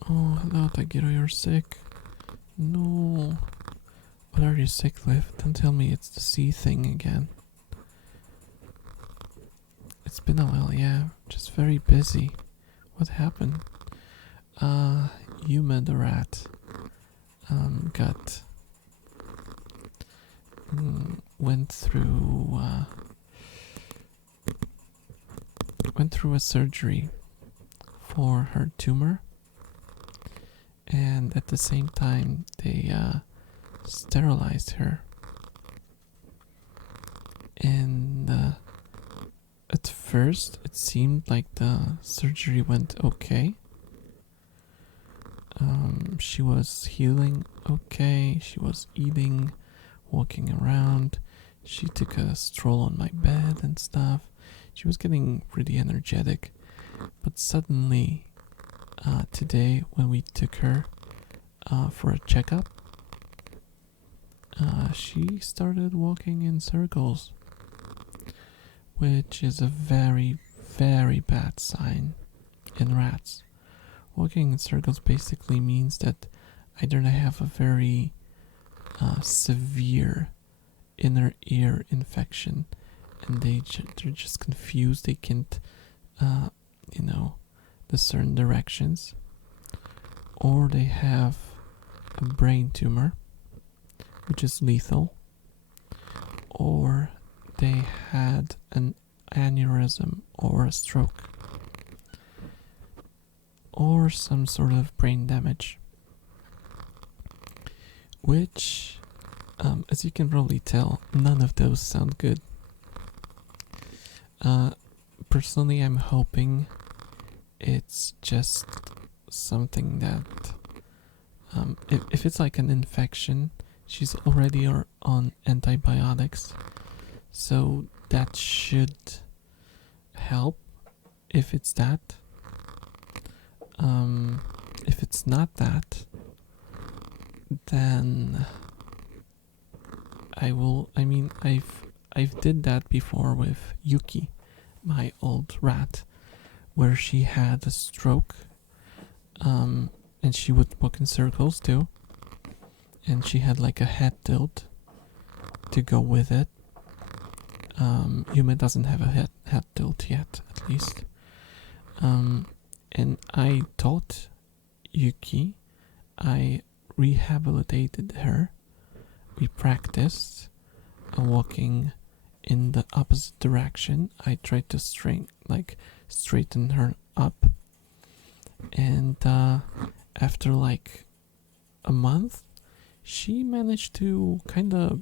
Oh, hello, Tagiro, you're sick. No. What are you sick with? Don't tell me it's the sea thing again. It's been a while, yeah. Just very busy. What happened? Yuma the rat went through a surgery for her tumor, and at the same time they sterilized her. And at first it seemed like the surgery went okay. She was healing okay, she was eating, walking around, she took a stroll on my bed and stuff. She was getting pretty energetic, but suddenly today when we took her for a checkup, she started walking in circles, which is a very, very bad sign in rats. Walking in circles basically means that either they have a very severe inner ear infection and they're just confused, they can't discern directions, or they have a brain tumor, which is lethal or they had an aneurysm or a stroke or some sort of brain damage, which, as you can probably tell, none of those sound good. Personally, I'm hoping it's just something that, if it's like an infection, she's already on antibiotics, so that should help if it's that. If it's not that, then I've did that before with Yuki, my old rat, where she had a stroke, and she would walk in circles too, and she had like a head tilt to go with it. Yuma doesn't have a head tilt yet, at least. And I taught Yuki, I rehabilitated her. We practiced walking in the opposite direction. I tried to straighten her up. And after like a month, she managed to kind of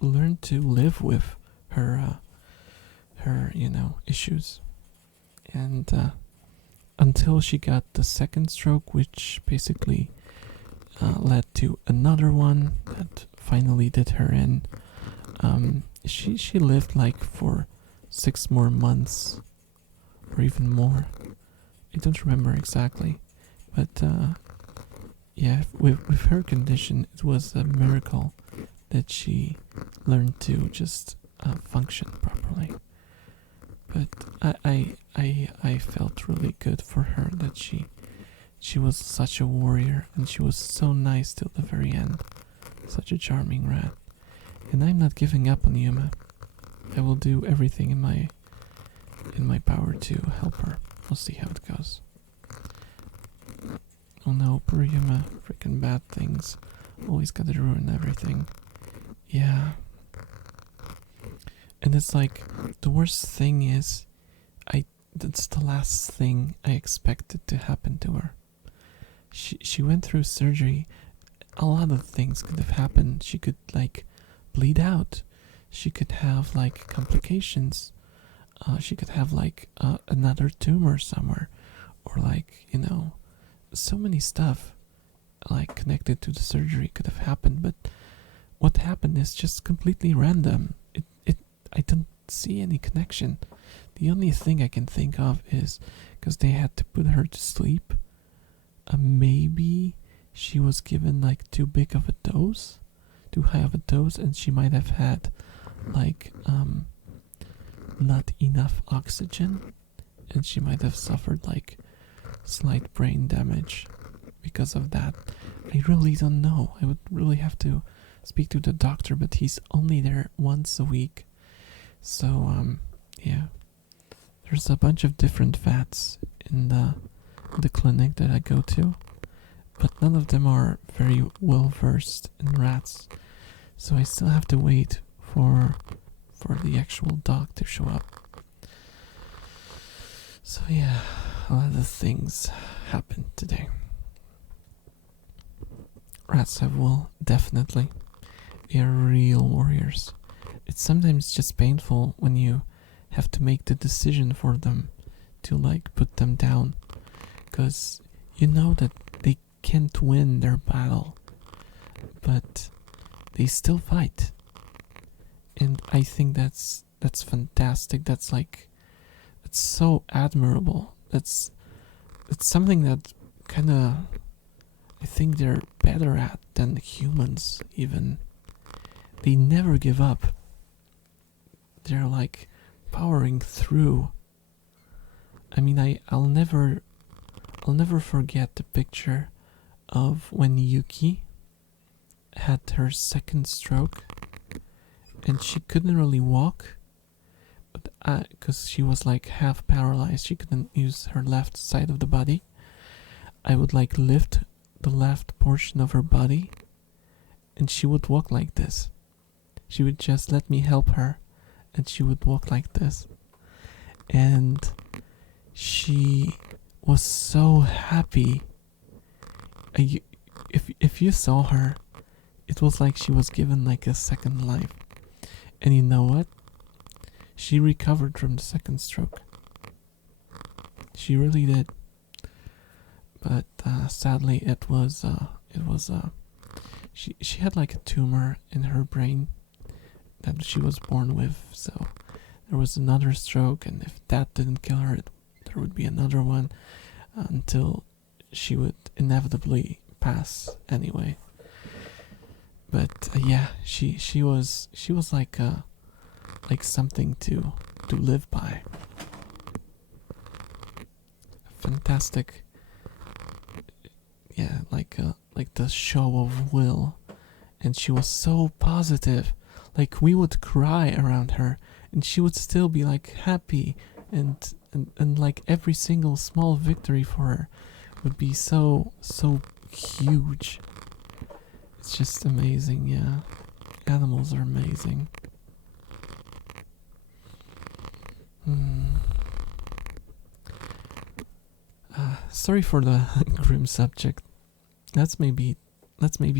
learn to live with her issues. And until she got the second stroke, which basically led to another one that finally did her in. She lived like for 6 more months or even more. I don't remember exactly, but yeah, with her condition, it was a miracle that she learned to just function properly. But I felt really good for her that she was such a warrior, and she was so nice till the very end. Such a charming rat. And I'm not giving up on Yuma. I will do everything in my power to help her. We'll see how it goes. Oh no, poor Yuma. Freaking bad things. Always gotta ruin everything. Yeah. And it's like, the worst thing is, that's the last thing I expected to happen to her. She went through surgery. A lot of things could have happened. She could like bleed out. She could have like complications. She could have like another tumor somewhere, or like, so many stuff like connected to the surgery could have happened. But what happened is just completely random. I don't see any connection. The only thing I can think of is because they had to put her to sleep. Maybe she was given like too big of a dose, too high of a dose, and she might have had like not enough oxygen, and she might have suffered like slight brain damage because of that. I really don't know. I would really have to speak to the doctor, but he's only there once a week. So yeah, there's a bunch of different vats in the clinic that I go to, but none of them are very well versed in rats, so I still have to wait for the actual doc to show up. So yeah, a lot of things happened today. Rats have will, definitely. They are real warriors. It's sometimes just painful when you have to make the decision for them to like put them down, because you know that they can't win their battle, but they still fight. And I think that's fantastic. That's so admirable. It's something that kind of, I think they're better at than humans even. They never give up. They're like powering through. I mean, I'll never forget the picture of when Yuki had her second stroke, and she couldn't really walk, but because she was like half paralyzed, she couldn't use her left side of the body. I would like lift the left portion of her body, and she would walk like this. She would just let me help her, and she would walk like this. And she was so happy. If you saw her, it was like she was given like a second life. And you know what? She recovered from the second stroke. She really did. But sadly, she had like a tumor in her brain that she was born with. So there was another stroke, and if that didn't kill her, there would be another one until she would inevitably pass anyway. But yeah, she was like something to live by. Fantastic. Yeah, like the show of will, and she was so positive. Like we would cry around her, and she would still be like happy, and like every single small victory for her would be so huge. It's just amazing, yeah. Animals are amazing. Sorry for the grim subject. Let's maybe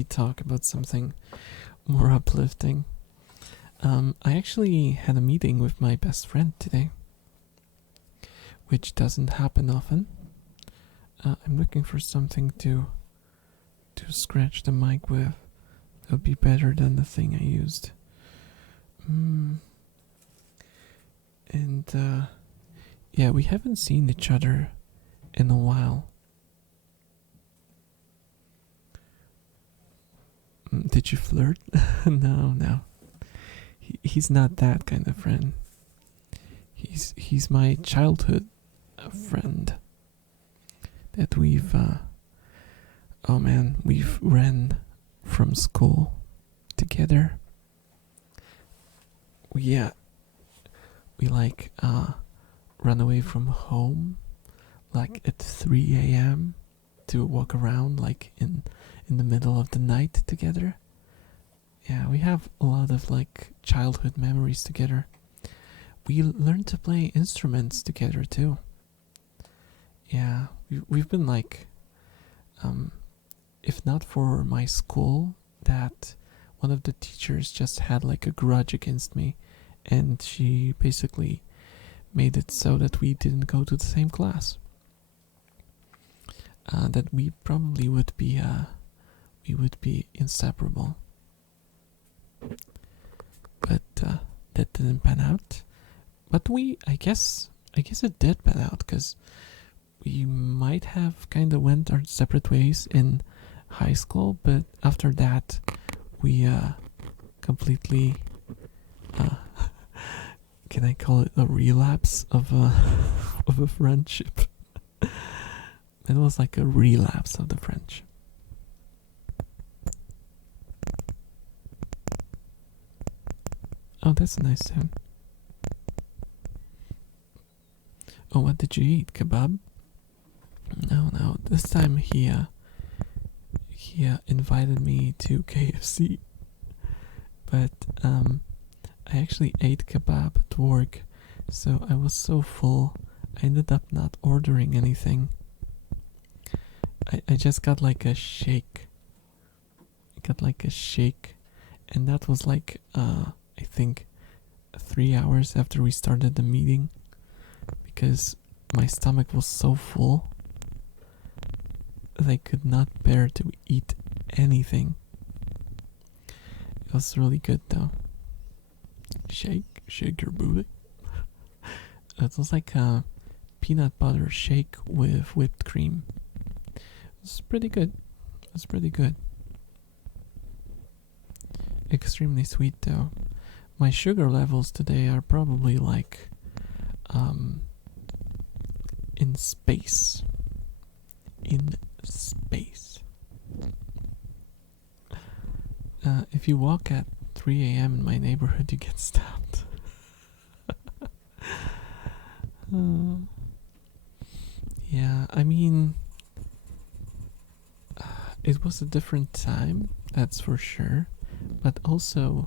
talk about something more uplifting. I actually had a meeting with my best friend today, which doesn't happen often. I'm looking for something to scratch the mic with. That would be better than the thing I used. And yeah, we haven't seen each other in a while. Did you flirt? No. He's not that kind of friend. He's my childhood friend that we've ran from school together. We like run away from home like at 3 a.m. to walk around like in the middle of the night together. Yeah, we have a lot of like childhood memories together. We learned to play instruments together too. Yeah, we've been like, if not for my school, that one of the teachers just had like a grudge against me, and she basically made it so that we didn't go to the same class. That we probably would be inseparable. But that didn't pan out. But I guess it did pan out, because we might have kind of went our separate ways in high school, but after that we completely can I call it a relapse of a friendship? It was like a relapse of the friendship. Oh, that's a nice sound. Oh, what did you eat? Kebab? No. This time he invited me to KFC, but I actually ate kebab at work, so I was so full. I ended up not ordering anything. I just got like a shake. And that was like I think 3 hours after we started the meeting, because my stomach was so full that I could not bear to eat anything. It was really good though. Shake your booty. It was like a peanut butter shake with whipped cream. It's pretty good. Extremely sweet though. My sugar levels today are probably like in space. If you walk at 3 a.m. in my neighborhood, you get stabbed. Yeah, I mean, it was a different time, that's for sure. But also,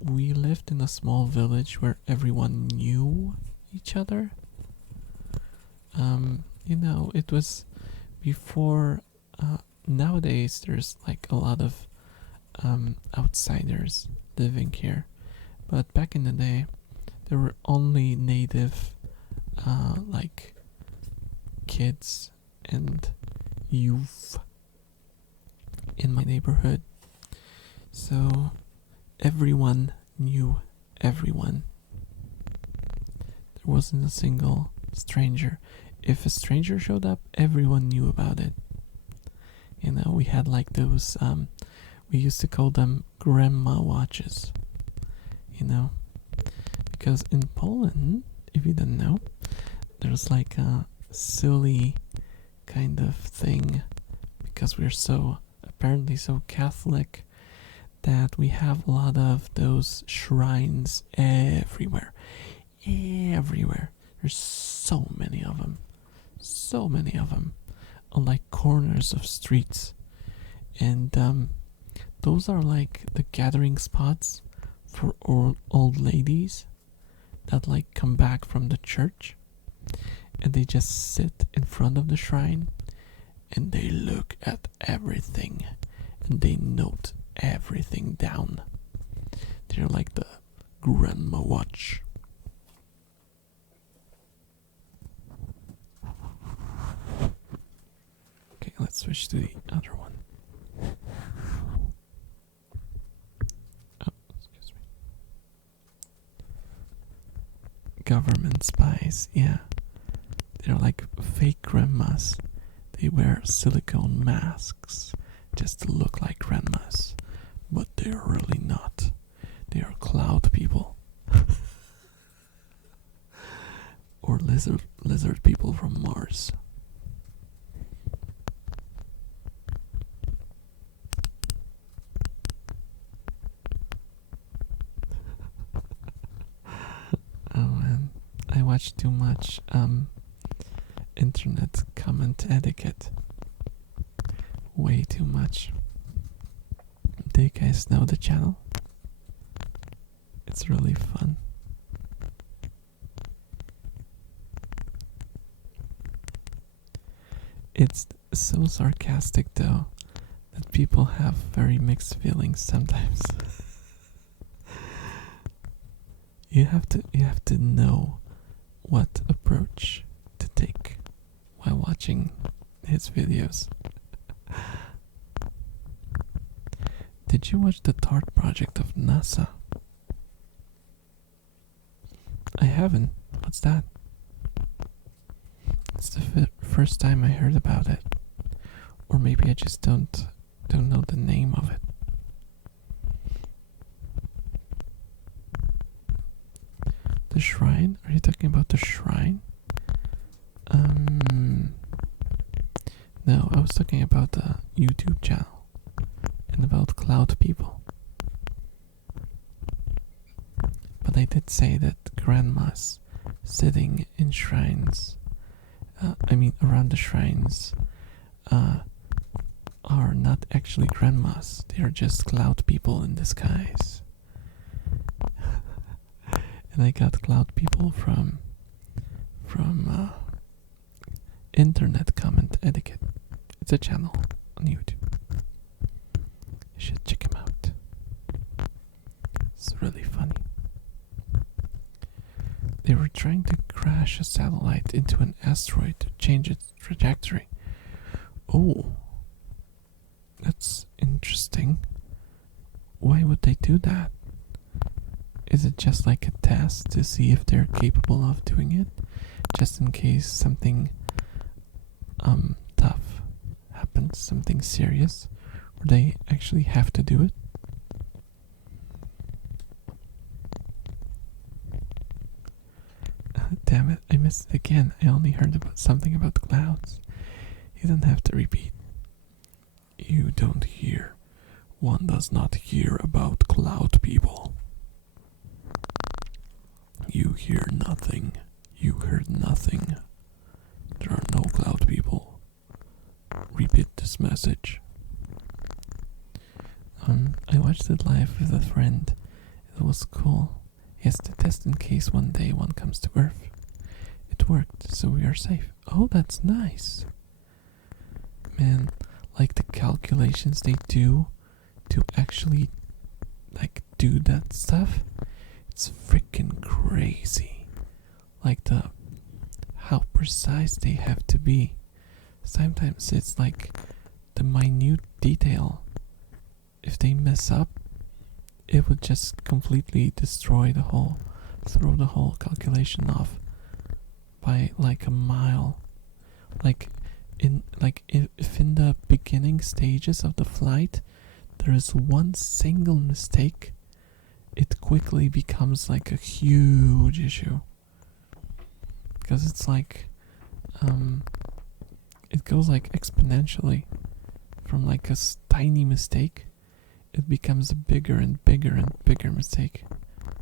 we lived in a small village where everyone knew each other. It was before. Nowadays, there's like a lot of outsiders living here, but back in the day, there were only native, like kids and youth in my neighborhood. So everyone knew everyone. There wasn't a single stranger. If a stranger showed up, everyone knew about it. We had like those, we used to call them grandma watches. Because in Poland, if you didn't know, there's like a silly kind of thing, because we're apparently so Catholic, that we have a lot of those shrines everywhere. Everywhere. There's so many of them. So many of them. On like corners of streets. And those are like the gathering spots for old ladies that like come back from the church, and they just sit in front of the shrine and they look at everything and they note everything down. They're like the grandma watch. Okay, let's switch to the other one. Oh, excuse me. Government spies, yeah. They're like fake grandmas. They wear silicone masks just to look like grandmas, but they're really not. They are cloud people. Or lizard people from Mars. Oh man, I watch too much internet comment etiquette. Way too much. Do you guys know the channel? It's really fun. It's so sarcastic though that people have very mixed feelings sometimes. You have to know what approach to take while watching his videos. Did you watch the TART project of NASA? I haven't. What's that? It's the first time I heard about it. Or maybe I just don't know the name of it. The shrine? Are you talking about the shrine? No, I was talking about the YouTube channel and about cloud people. But I did say that grandmas sitting in shrines, around the shrines, are not actually grandmas. They are just cloud people in disguise. And I got cloud people from internet comment etiquette. It's a channel on YouTube. You should check him out. It's really funny. They were trying to crash a satellite into an asteroid to change its trajectory. Oh, that's interesting. Why would they do that? Is it just like a test to see if they're capable of doing it? Just in case something tough happens, something serious, or they actually have to do it? Damn it, I missed it again. I only heard about something about clouds. You don't have to repeat. You don't hear. One does not hear about cloud people. You hear nothing. You heard nothing. There are no cloud people. Repeat this message. I watched it live with a friend It was cool. Yes, the test in case one day one comes to Earth. It worked, so we are safe. Oh, that's nice. Man, like the calculations they do to actually like do that stuff, it's freaking crazy. Like how precise they have to be. Sometimes it's like the minute detail. If they mess up, it would just completely throw the whole calculation off by like a mile. If in the beginning stages of the flight there is one single mistake, it quickly becomes like a huge issue. Because it's like it goes like exponentially from like a tiny mistake. It becomes a bigger and bigger and bigger mistake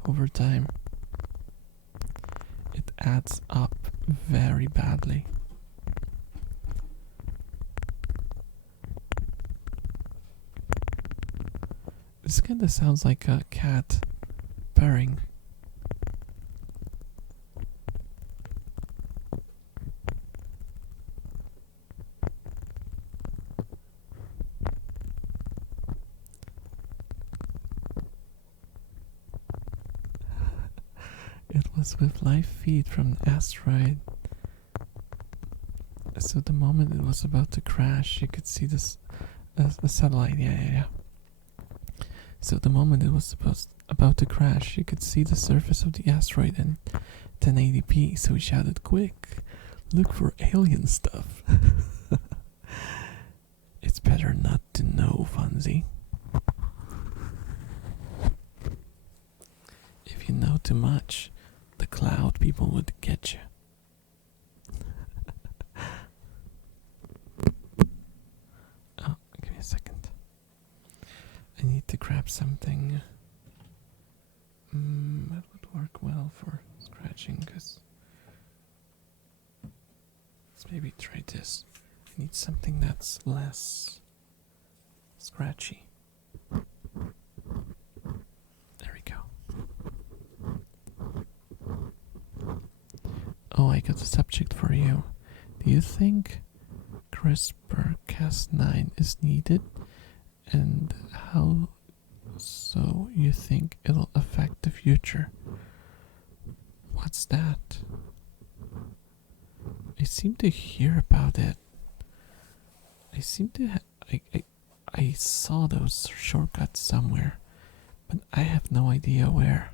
over time. It adds up very badly. This kind of sounds like a cat purring. It was with live feed from an asteroid. So the moment it was about to crash, you could see this the satellite. Yeah. So the moment it was about to crash, you could see the surface of the asteroid in 1080p. So we shouted, "Quick, look for alien stuff." It's better not to know, Fonzie. If you know too much, the cloud people would get you. Oh, give me a second. I need to grab something that would work well for scratching, because let's maybe try this. I need something that's less scratchy. There we go. Oh, I got a subject for you. Do you think CRISPR-Cas9 is needed? And how so you think it'll affect the future? What's that? I seem to hear about it. I seem to I saw those shortcuts somewhere, but I have no idea where.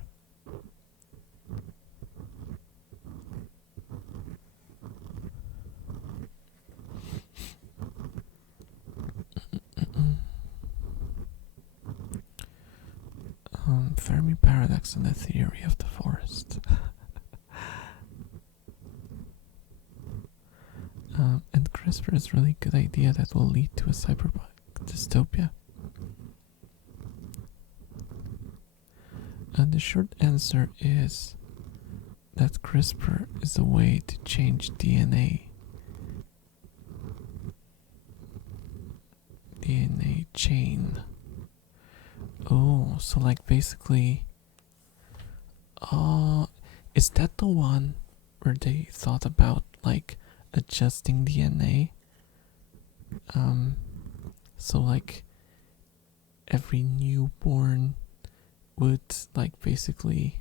Fermi paradox and the theory of the forest. And CRISPR is really good idea that will lead to a cyberpunk dystopia. And the short answer is that CRISPR is a way to change DNA chain. Oh, so like basically, is that the one where they thought about like adjusting DNA? So like every newborn would like basically.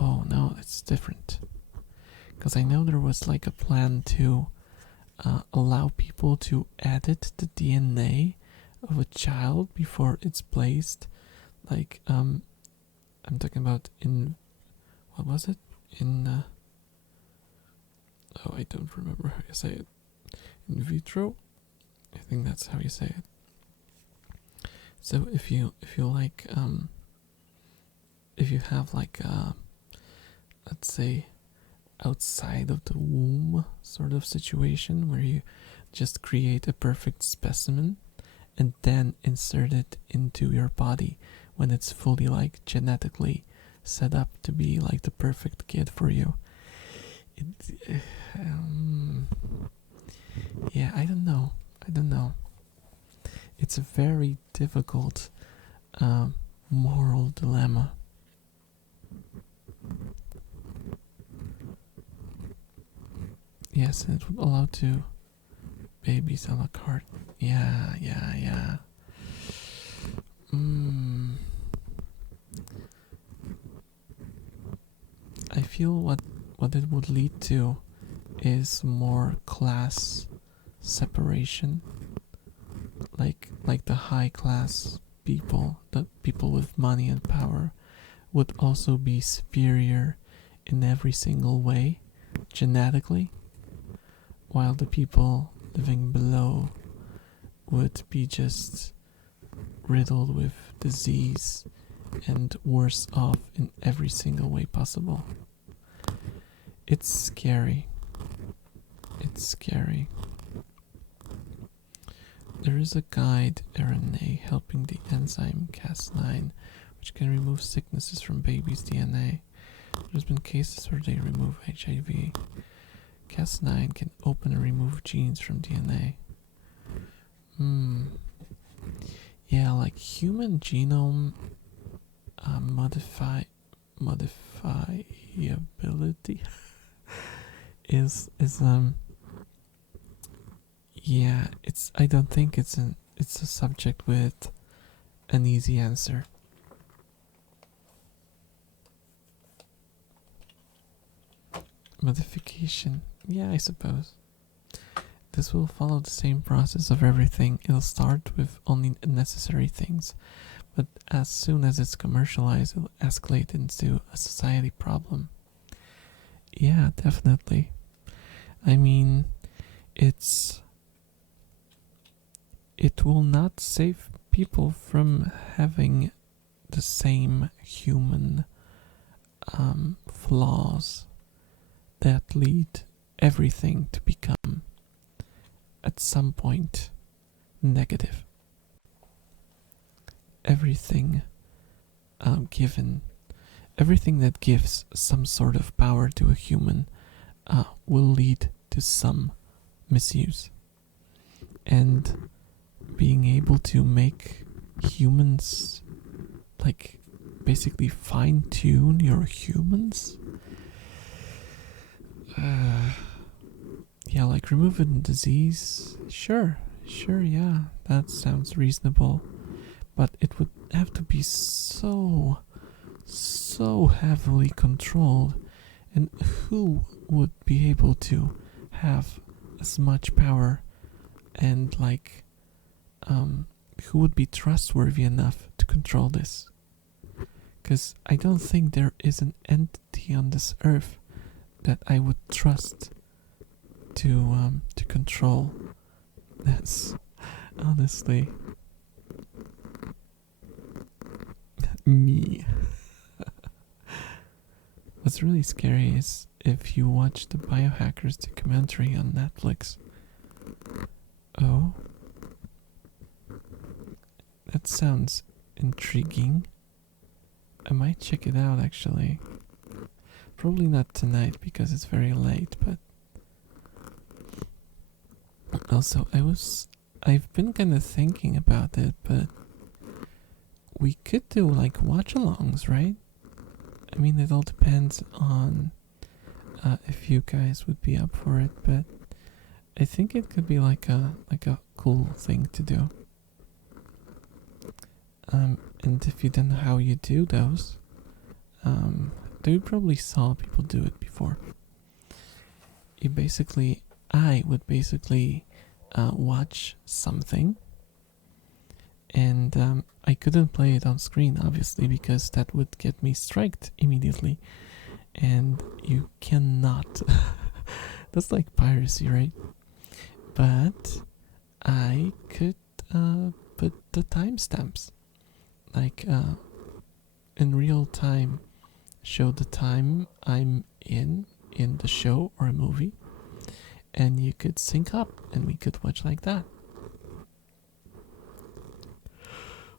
Oh no, it's different. Because I know there was like a plan to allow people to edit the DNA of a child before it's placed. Like, I'm talking about in, what was it? In, I don't remember how you say it. In vitro? I think that's how you say it. So if you like, if you have like let's say outside of the womb sort of situation where you just create a perfect specimen and then insert it into your body when it's fully like genetically set up to be like the perfect kid for you. Yeah, I don't know. It's a very difficult moral dilemma. Yes, and it would allow to babies a la carte. Yeah. I feel what it would lead to is more class separation. Like the high class people, the people with money and power, would also be superior in every single way, genetically, while the people living below would be just riddled with disease and worse off in every single way possible. It's scary. It's scary. There is a guide RNA helping the enzyme Cas9, which can remove sicknesses from babies' DNA. There's been cases where they remove HIV. Cas9 can open and remove genes from DNA. Yeah, like human genome modifiability is yeah, I don't think it's a subject with an easy answer. Modification, yeah, I suppose. This will follow the same process of everything. It'll start with only necessary things, but as soon as it's commercialized, it'll escalate into a society problem. Yeah, definitely. I mean, it will not save people from having the same human flaws that lead everything to become, at some point, negative. Everything everything that gives some sort of power to a human will lead to some misuse. And being able to make humans, like, basically fine tune your humans, yeah, like removing disease, sure, yeah, that sounds reasonable, but it would have to be so heavily controlled, and who would be able to have as much power, and who would be trustworthy enough to control this? Because I don't think there is an entity on this earth that I would trust to control this. Honestly, me. What's really scary is if you watch the Biohackers documentary on Netflix. Oh, that sounds intriguing. I might check it out actually. Probably not tonight because it's very late, but also I've been kind of thinking about it, but we could do like watch-alongs, right? I mean, it all depends on if you guys would be up for it, but I think it could be like a cool thing to do. And if you don't know how you do those, you probably saw people do it before. I would basically watch something, and I couldn't play it on screen, obviously, because that would get me striked immediately, and you cannot. That's like piracy, right? But I could put the timestamps, like in real time, show the time I'm in the show or a movie, and you could sync up and we could watch like that.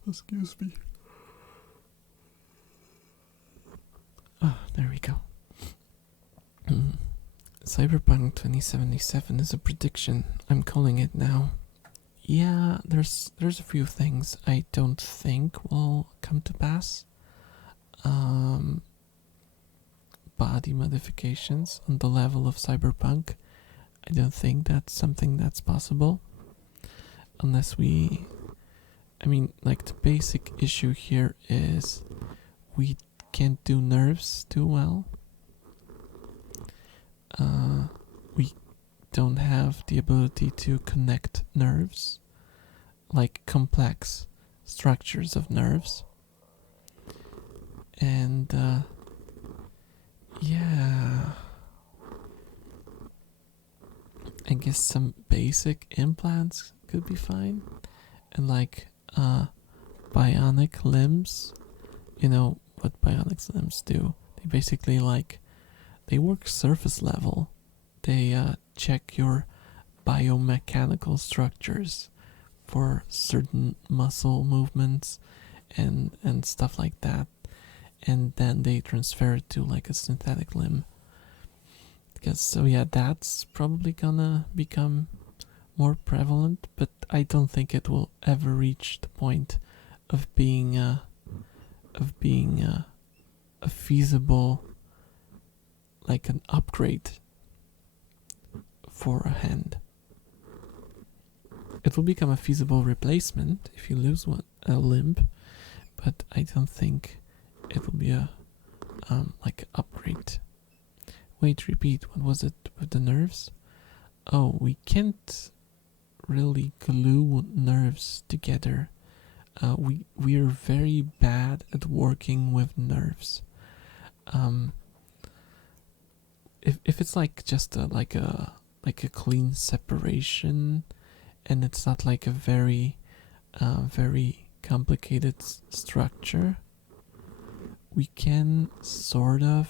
Excuse me. Oh, there we go. Cyberpunk 2077 is a prediction. I'm calling it now. Yeah, there's a few things I don't think will come to pass. Um, Body modifications on the level of Cyberpunk. I don't think that's something that's possible unless we. I mean, like the basic issue here is we can't do nerves too well. We don't have the ability to connect nerves, like complex structures of nerves. And yeah, I guess some basic implants could be fine. And like bionic limbs, you know what bionic limbs do? They basically they work surface level. They check your biomechanical structures for certain muscle movements and stuff like that, and then they transfer it to like a synthetic limb. Because so yeah, that's probably gonna become more prevalent, but I don't think it will ever reach the point of being a feasible, like an upgrade for a hand. It will become a feasible replacement if you lose a limb, but I don't think it will be a like an upgrade. Wait, repeat. What was it with the nerves? Oh, we can't really glue nerves together. We're very bad at working with nerves. If it's like just like a clean separation, and it's not like a very complicated structure, we can sort of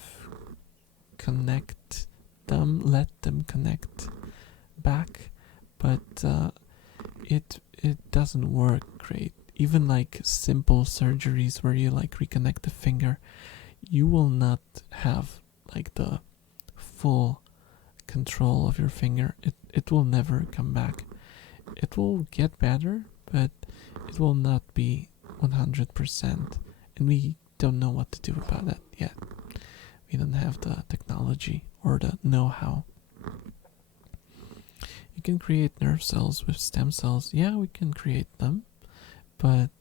connect them, let them connect back, but it doesn't work great. Even like simple surgeries where you like reconnect the finger, you will not have like the full control of your finger. It will never come back. It will get better, but it will not be 100%, and we don't know what to do about that yet. We don't have the technology or the know-how. You can create nerve cells with stem cells. Yeah, we can create them, but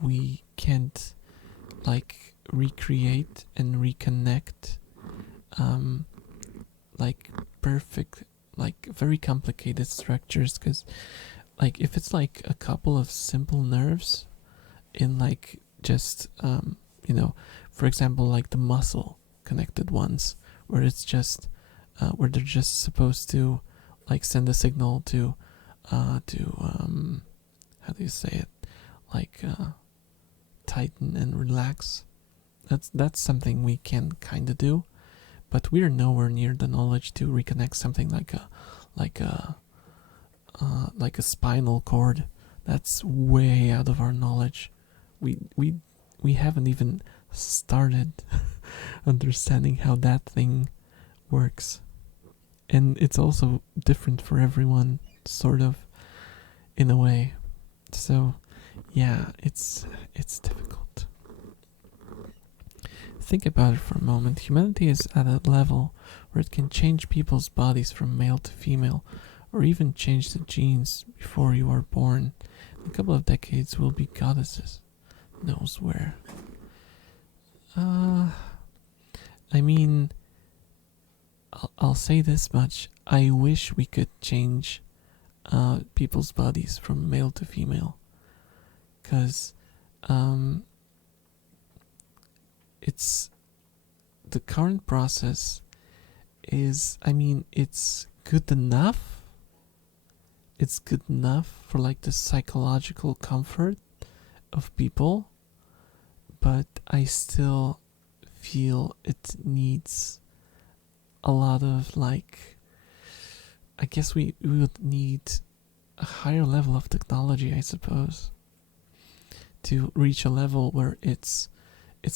we can't like recreate and reconnect like perfect, like very complicated structures, because like if it's like a couple of simple nerves in like just for example like the muscle connected ones, where it's just where they're just supposed to like send a signal to how do you say it, like tighten and relax. That's something we can kind of do, but we're nowhere near the knowledge to reconnect something like a spinal cord. That's way out of our knowledge. We haven't even started understanding how that thing works, and it's also different for everyone, sort of, in a way. So yeah, it's difficult. Think about it for a moment. Humanity is at a level where it can change people's bodies from male to female, or even change the genes before you are born. In a couple of decades, we'll be goddesses. Knows where. I mean, I'll say this much. I wish we could change people's bodies from male to female, because it's the current process is, I mean, it's good enough. It's good enough for like the psychological comfort of people, but I still feel it needs a lot of like, I guess we would need a higher level of technology, I suppose, to reach a level where it's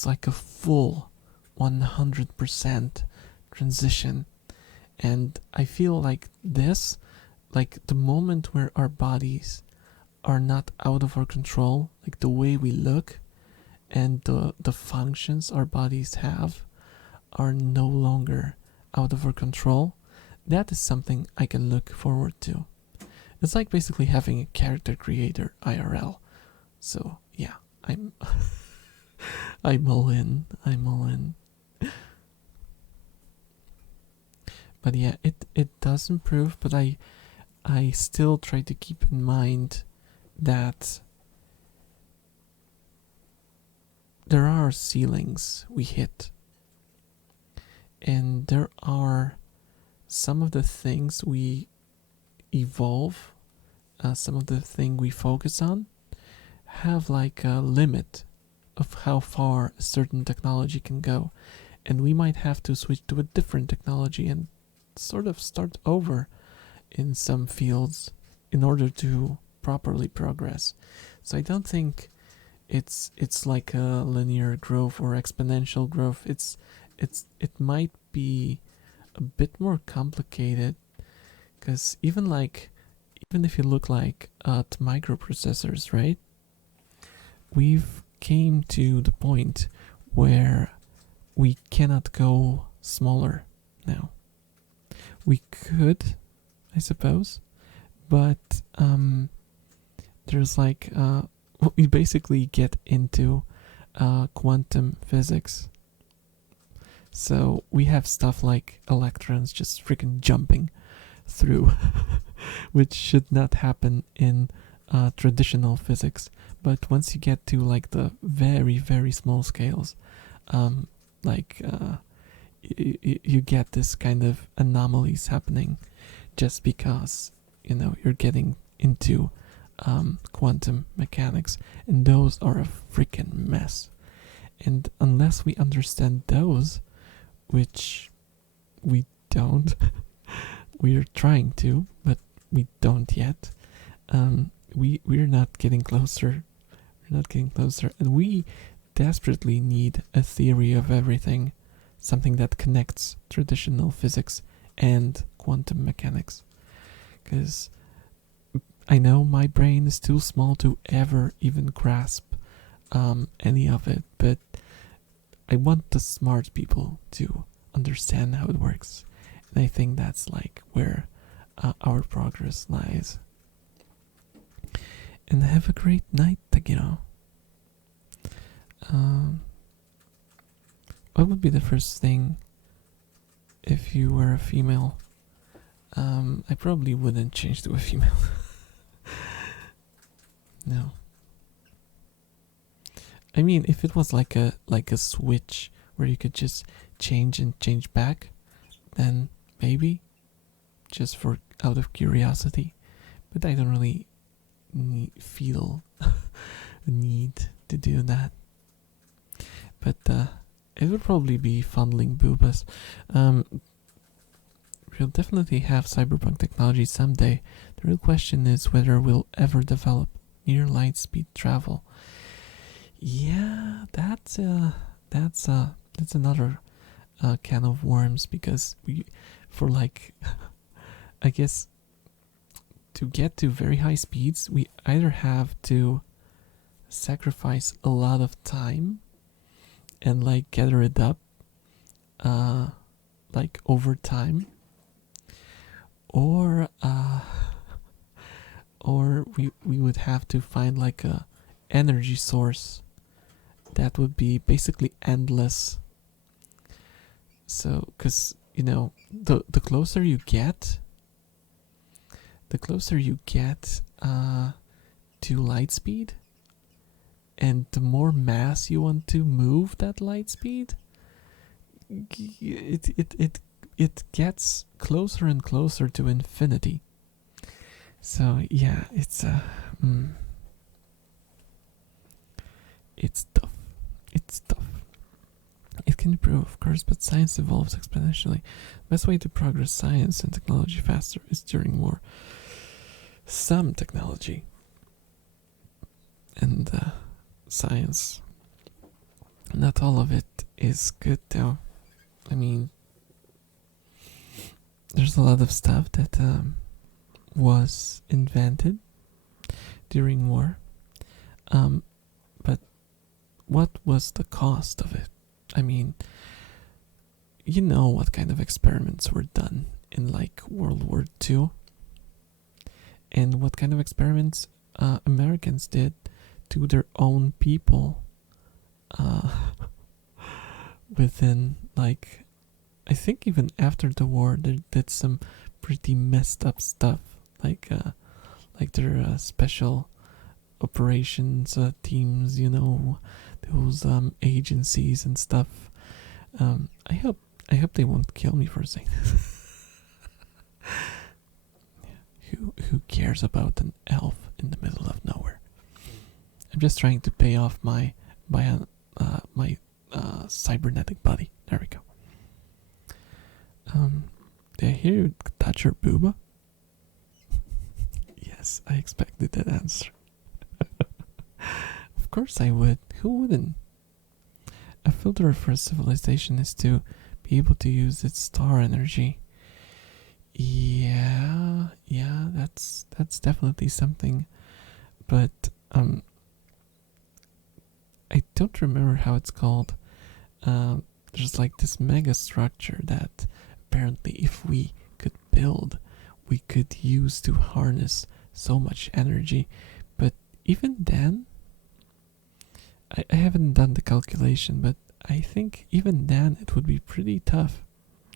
like a full 100% transition. And I feel like this, like the moment where our bodies are not out of our control, like the way we look and the functions our bodies have are no longer out of our control, that is something I can look forward to. It's like basically having a character creator IRL. So yeah, I'm I'm all in. I'm all in. But yeah, it does improve, but I still try to keep in mind that there are ceilings we hit. And there are some of the things we evolve, some of the thing we focus on, have like a limit of how far a certain technology can go. And we might have to switch to a different technology and sort of start over in some fields in order to properly progress. So I don't think it's like a linear growth or exponential growth. It might be a bit more complicated, because even if you look like at microprocessors, right? We've came to the point where we cannot go smaller now. We could, I suppose, but there's like we basically get into quantum physics. So we have stuff like electrons just freaking jumping through, which should not happen in traditional physics. But once you get to like the very, very small scales, you get this kind of anomalies happening just because, you're getting into quantum mechanics, and those are a freaking mess. And unless we understand those, which we don't, we're trying to, but we don't yet, we're not getting closer. We're not getting closer, and we desperately need a theory of everything, something that connects traditional physics and quantum mechanics. Because I know my brain is too small to ever even grasp any of it, but I want the smart people to understand how it works. And I think that's like where our progress lies. And have a great night, Tagiro. What would be the first thing if you were a female? I probably wouldn't change to a female. No. I mean, if it was like a switch where you could just change and change back, then maybe, just for out of curiosity. But I don't really feel a need to do that. But it would probably be fondling boobas. We'll definitely have cyberpunk technology someday. The real question is whether we'll ever develop near light speed travel. Yeah, that's another can of worms, because I guess to get to very high speeds, we either have to sacrifice a lot of time and like gather it up like over time, or we would have to find like a energy source that would be basically endless. So, because the closer you get to light speed, and the more mass you want to move that light speed, it gets closer and closer to infinity. So yeah, it's tough. It's tough. It can improve, of course, but science evolves exponentially. The best way to progress science and technology faster is during war. Some technology and science, not all of it is good though. I mean, there's a lot of stuff that was invented during war. But what was the cost of it? I mean, you know what kind of experiments were done in like World War II, and what kind of experiments Americans did to their own people uh, within, like, I think even after the war they did some pretty messed up stuff, like their special operations teams, you know, those agencies and stuff. I hope they won't kill me for saying this. Who cares about an elf in the middle of nowhere? I'm just trying to pay off my cybernetic body. There we go. Did I hear you touch your booba? Yes, I expected that answer. Of course I would. Who wouldn't? A filter for civilization is to be able to use its star energy. Yeah, that's definitely something. But I don't remember how it's called. There's like this mega structure that apparently if we could build, we could use to harness so much energy. But even then, I haven't done the calculation, but I think even then it would be pretty tough.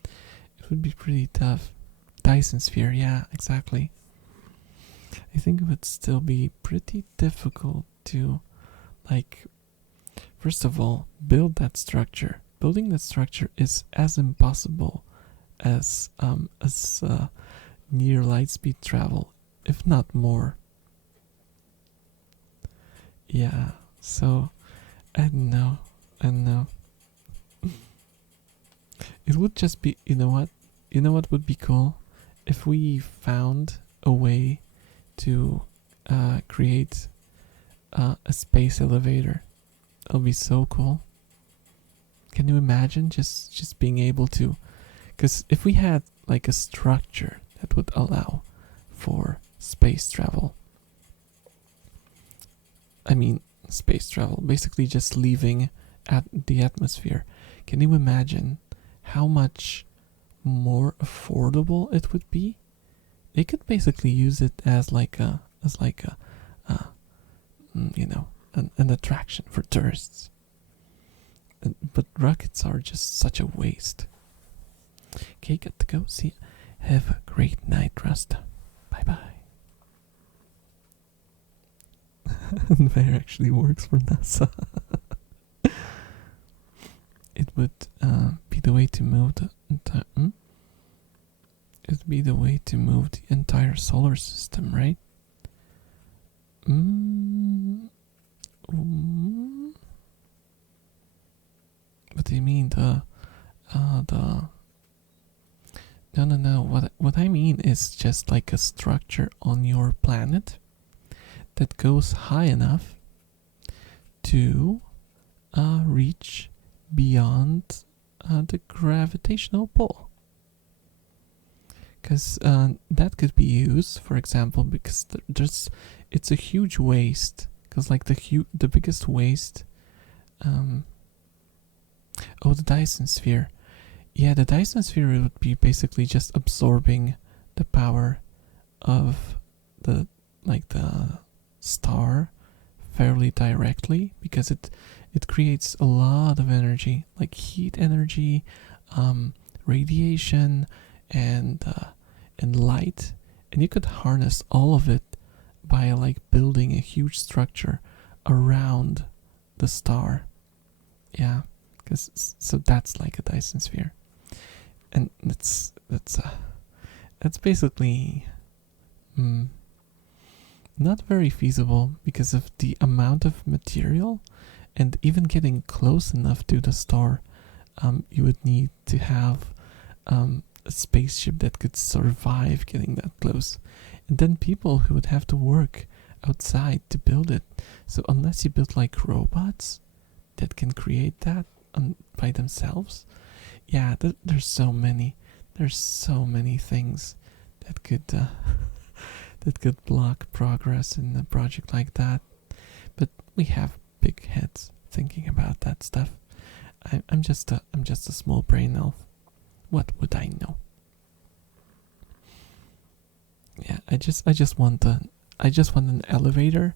It would be pretty tough. Dyson sphere, yeah, exactly. I think it would still be pretty difficult to, like, first of all, build that structure. Building that structure is as impossible as near light speed travel, if not more. Yeah, so I don't know. It would just be, you know what? You know what would be cool? If we found a way to create a space elevator. It'll be so cool. Can you imagine just being able to? Because if we had like a structure that would allow for space travel, I mean space travel, basically just leaving at the atmosphere. Can you imagine how much more affordable it would be? They could basically use it as like a you know, an attraction for tourists. But rockets are just such a waste. Okay, got to go. See, have a great night, Rasta. Bye bye. There actually works for NASA. It would be the way to move the entire. It would be the way to move the entire solar system, right? What do you mean the? No. What I mean is just like a structure on your planet that goes high enough to reach beyond the gravitational pull. Because that could be used, for example, because it's a huge waste. Because like the biggest waste. The Dyson sphere. Yeah, the Dyson sphere would be basically just absorbing the power of the star fairly directly, because it creates a lot of energy, like heat energy, radiation, and light, and you could harness all of it by like building a huge structure around the star. Yeah, so that's like a Dyson sphere, and that's basically not very feasible because of the amount of material, and even getting close enough to the star, you would need to have a spaceship that could survive getting that close, and then people who would have to work outside to build it. So unless you build like robots that can create that by themselves, yeah, there's so many things that could that could block progress in a project like that. But we have big heads thinking about that stuff. I'm just a small brain elf. What would I know? Yeah, I just want an elevator,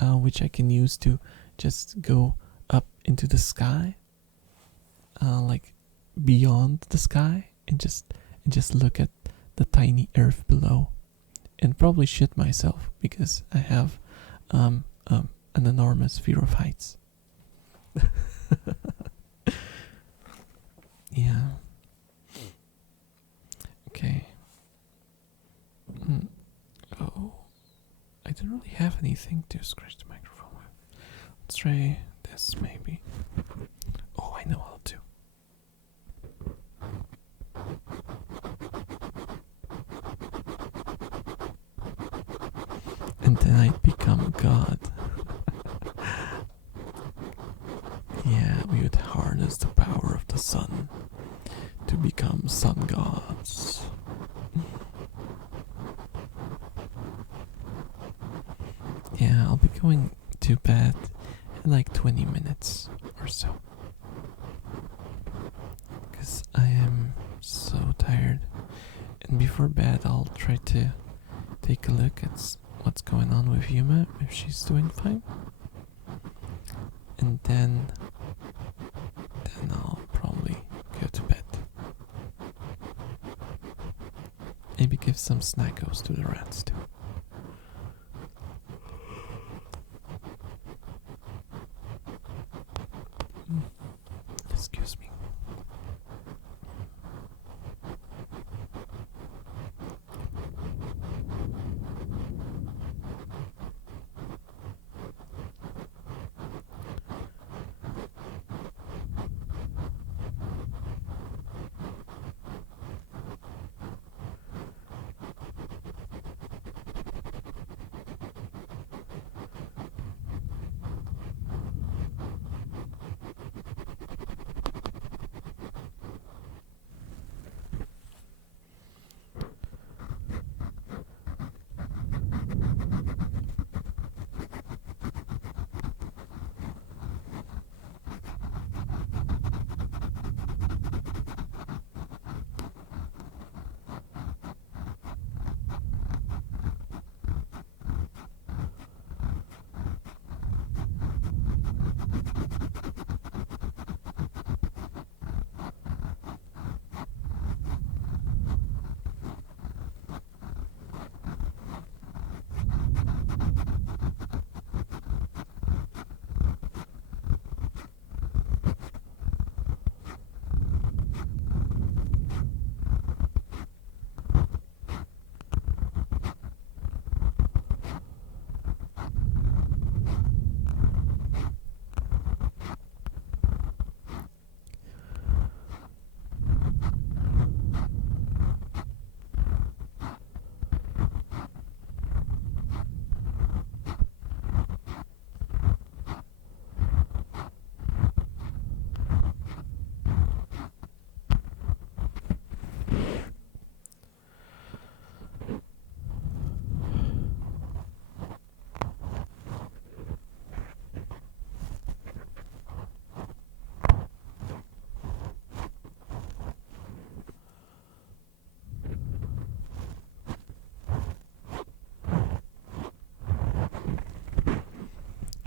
which I can use to just go up into the sky, like beyond the sky, and just look at the tiny Earth below, and probably shit myself because I have an enormous fear of heights. Yeah. Okay. Oh, I don't really have anything to scratch the microphone with. Let's try this maybe. Oh, I know how to. And then I'd become God. Yeah, we would harness the power of the sun to become sun gods. Yeah, I'll be going to bed in like 20 minutes or so. Because I am so tired. And before bed, I'll try to take a look at what's going on with Yuma, if she's doing fine. And then I'll probably go to bed. Maybe give some snackos to the rats too. Excuse me.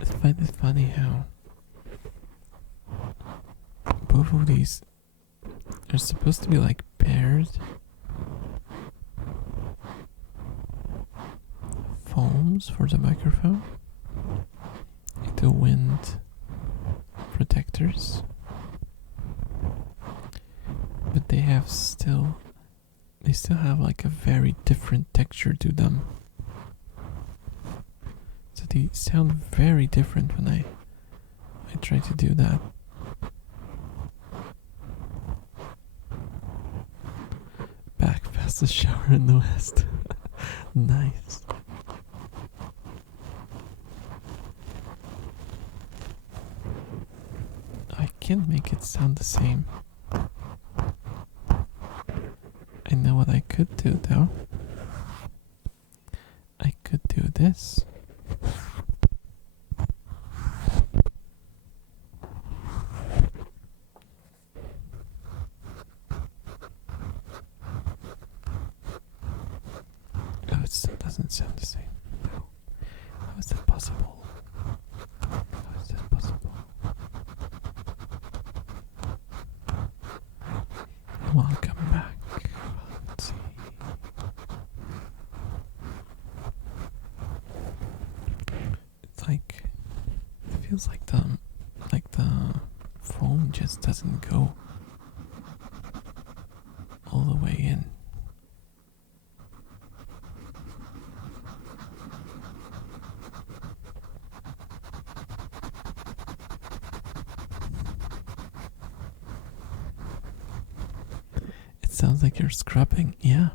I find it funny how both of these are supposed to be like paired foams for the microphone, like the wind protectors, but they still have like a very different texture to them. So they sound very different when I try to do that. Back past the shower in the west. Nice. I can't make it sound the same. I know what I could do though. do this. Oh, it doesn't sound the same. No. How is that possible? How is that possible? Welcome back. Let's see. It's like, it feels like the phone just doesn't go all the way in. It sounds like you're scrubbing. Yeah,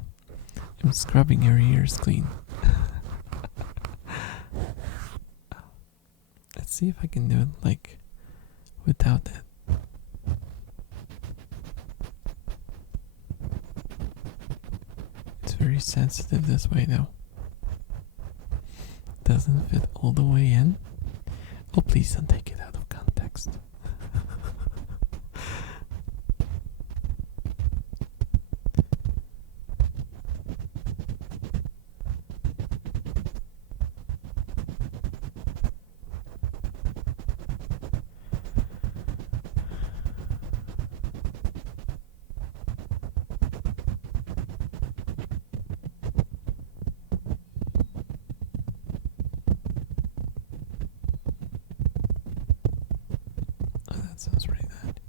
I'm scrubbing your ears clean. Let's see if I can do it like without that. It's very sensitive this way though. Doesn't fit all the way in. Oh, please don't take it out of context. That sounds really good.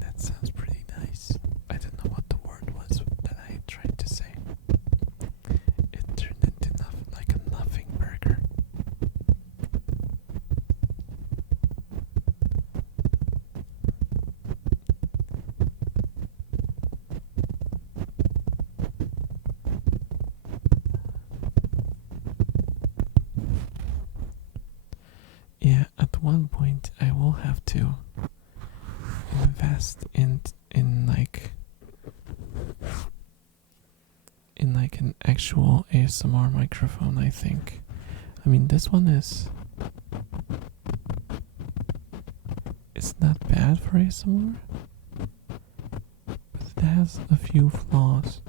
That sounds pretty nice. I don't know what the word was that I tried to say. It turned into like a nothing burger. Yeah, at one point I will have to invest in like an actual ASMR microphone, I think. I mean, this one it's not bad for ASMR, but it has a few flaws.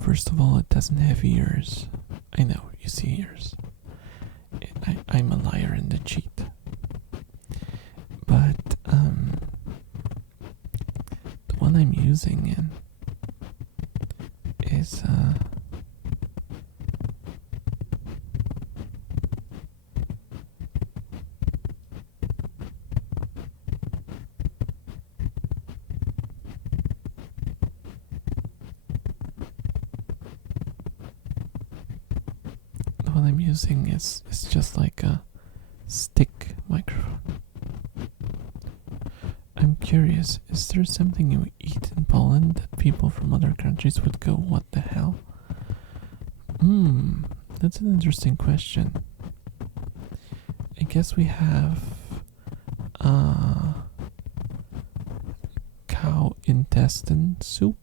First of all, it doesn't have ears. I know, you see ears. I'm a liar and a cheat. But the one I'm using is the one I'm using is just like a stick microphone. I'm curious, is there something you eat in Poland that people from other countries would go, what the hell? That's an interesting question. I guess we have cow intestine soup.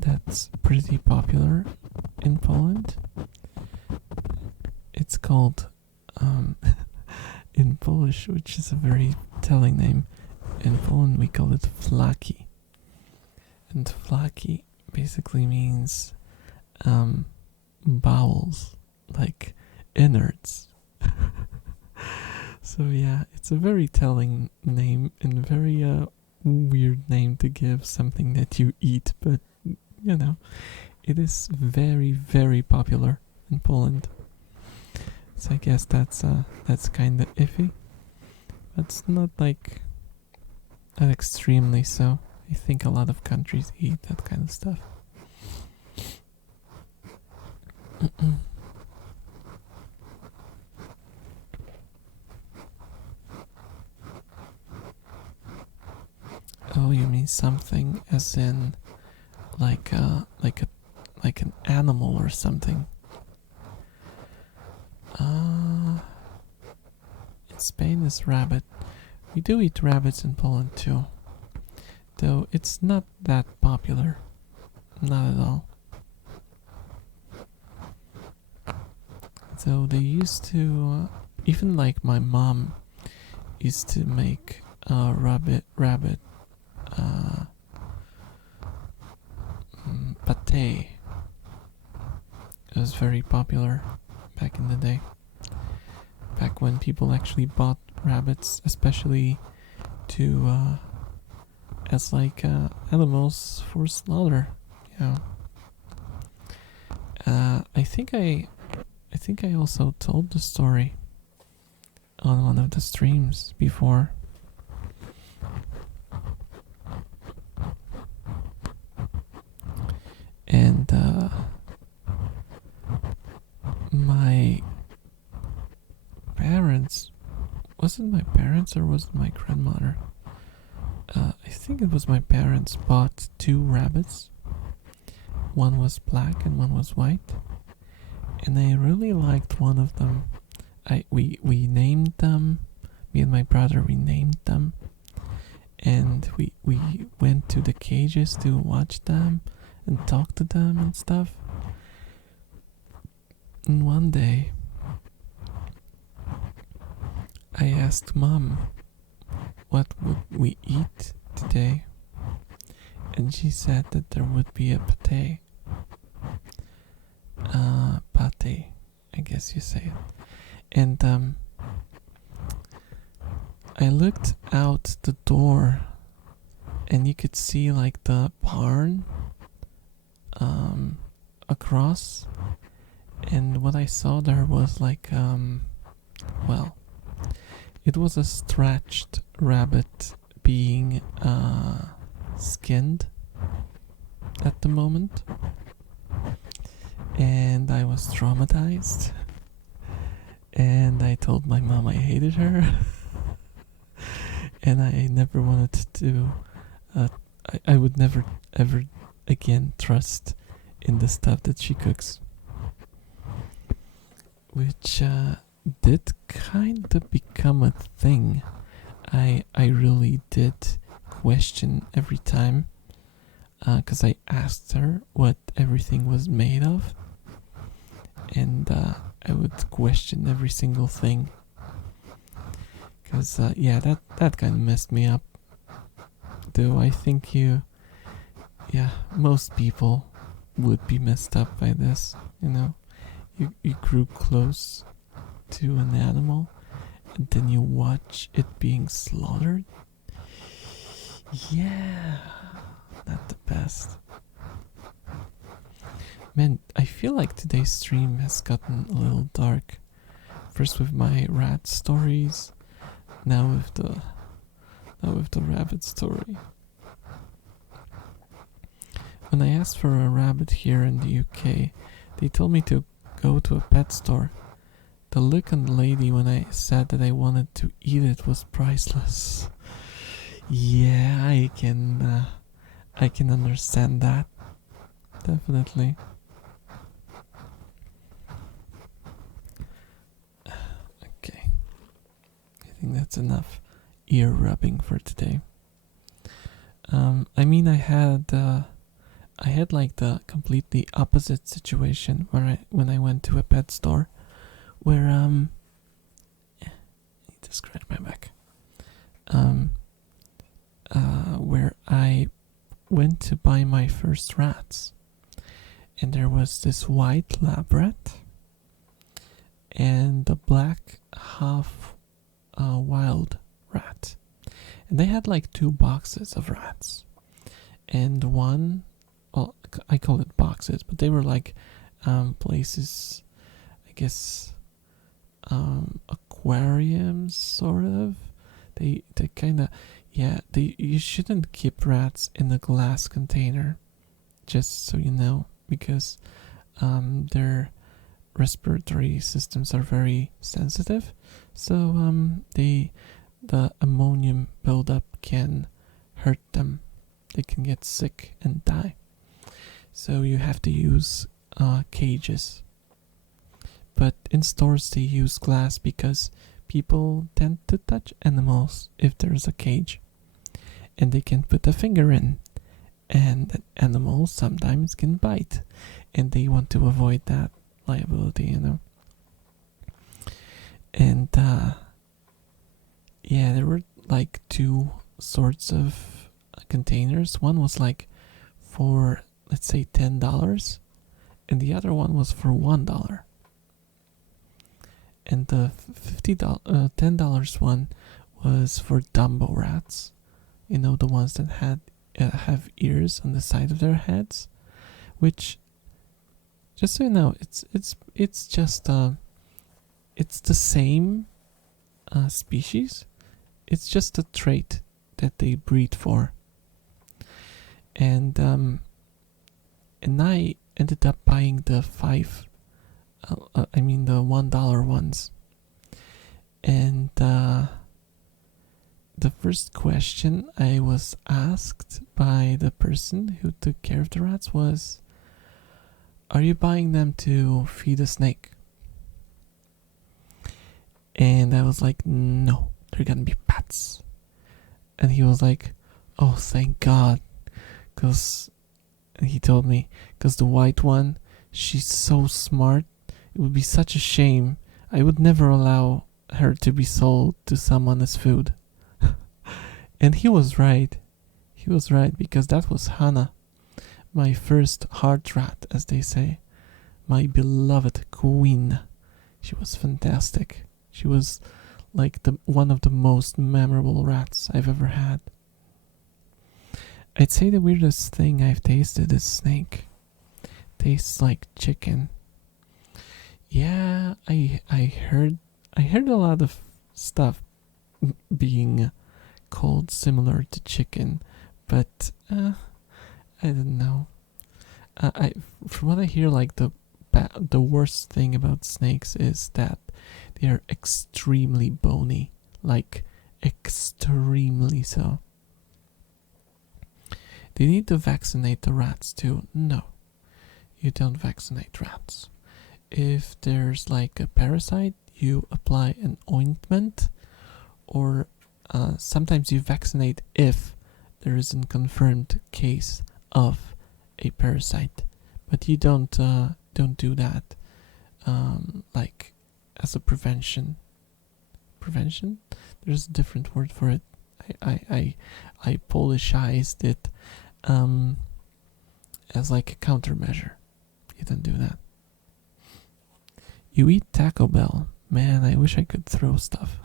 That's pretty popular in Poland. It's called in Polish, which is a very telling name. In Poland we call it flaki. And flaki basically means bowels, like innards. So yeah, it's a very telling name and very weird name to give something that you eat, but you know, it is very, very popular in Poland. So I guess that's kind of iffy. That's not like that extremely so. I think a lot of countries eat that kind of stuff. Oh, you mean something as in like an animal or something? In Spain is rabbit. We do eat rabbits in Poland too, though it's not that popular. not at all. So they used to, even like my mom used to make rabbit uh, pate. It was very popular back in the day. Back when people actually bought rabbits, especially to as like animals for slaughter. Yeah. I think I also told the story on one of the streams before. And my parents, was it my parents or was it my grandmother? I think it was my parents bought 2 rabbits. One was black and one was white. And I really liked one of them. We named them. Me and my brother, we named them. And we went to the cages to watch them and talk to them and stuff. And one day, I asked Mom, what would we eat today? And she said that there would be a pate. Pate, I guess you say it. And I looked out the door and you could see like the barn across, and what I saw there was like well, it was a stretched rabbit being skinned at the moment, and I was traumatized, and I told my mom I hated her. And I never wanted to I would never ever again trust in the stuff that she cooks, which did kind of become a thing. I really did question every time, because I asked her what everything was made of, and I would question every single thing. Because, yeah, that kind of messed me up. Though I think most people would be messed up by this, you know. You grew close to an animal, and then you watch it being slaughtered. Yeah, not the best. Man, I feel like today's stream has gotten a little dark. First with my rat stories, now with the rabbit story. When I asked for a rabbit here in the UK, they told me to go to a pet store. The look on the lady when I said that I wanted to eat it was priceless. Yeah, I can understand that. Definitely. Okay. I think that's enough ear rubbing for today. I mean, I had like the completely opposite situation when I went to a pet store, where I need to scratch my back. Where I went to buy my first rats, and there was this white lab rat and the black half wild rat, and they had like 2 boxes of rats, and one, well, I call it boxes, but they were like places, I guess, aquariums, sort of. They kind of, yeah, you shouldn't keep rats in a glass container, just so you know, because their respiratory systems are very sensitive, so the ammonium buildup can hurt them. They can get sick and die. So you have to use cages. But in stores they use glass because people tend to touch animals if there's a cage. And they can put a finger in. and animals sometimes can bite, and they want to avoid that liability. And yeah, there were like two sorts of containers. One was like for, let's say, $10, and the other one was for $1. And the $10 one was for Dumbo rats. The ones that have ears on the side of their heads, which, just so you know, it's just it's the same species. It's just a trait that they breed for. And I ended up buying the the $1 ones. And the first question I was asked by the person who took care of the rats was, "Are you buying them to feed a snake?" And I was like, "No, they're gonna be pets." And he was like, "Oh, thank God." And he told me, because the white one, she's so smart, it would be such a shame. I would never allow her to be sold to someone as food. And he was right. He was right, because that was Hannah, my first heart rat, as they say. My beloved queen. She was fantastic. She was like one of the most memorable rats I've ever had. I'd say the weirdest thing I've tasted is snake. Tastes like chicken. Yeah, I heard a lot of stuff being called similar to chicken, but I don't know. From what I hear, like the worst thing about snakes is that they are extremely bony, like extremely so. Do you need to vaccinate the rats too? No, you don't vaccinate rats. If there's like a parasite, you apply an ointment, or sometimes you vaccinate if there is a confirmed case of a parasite, but you don't do that like as a prevention. Prevention? There's a different word for it. I Polishized it as like a countermeasure. You don't do that. You eat Taco Bell. Man, I wish I could throw stuff.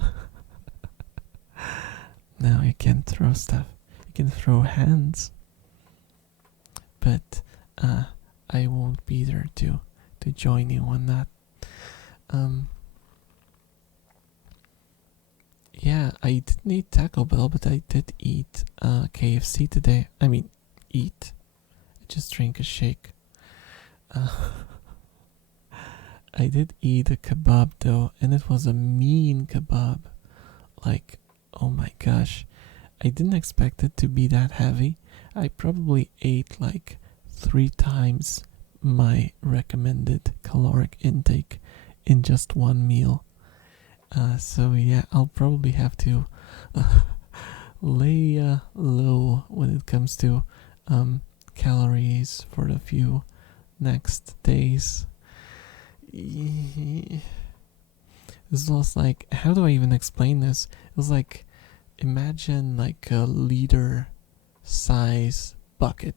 No, you can't throw stuff. You can throw hands. But I won't be there to join you on that. Yeah, I didn't eat Taco Bell, but I did eat KFC today. I mean, eat. I just drank a shake. I did eat a kebab though, and it was a mean kebab. Like, oh my gosh. I didn't expect it to be that heavy. I probably ate like 3 times my recommended caloric intake in just one meal. So yeah, I'll probably have to lay low when it comes to calories for the few next days. This was like, how do I even explain this? It was like, imagine like a liter size bucket,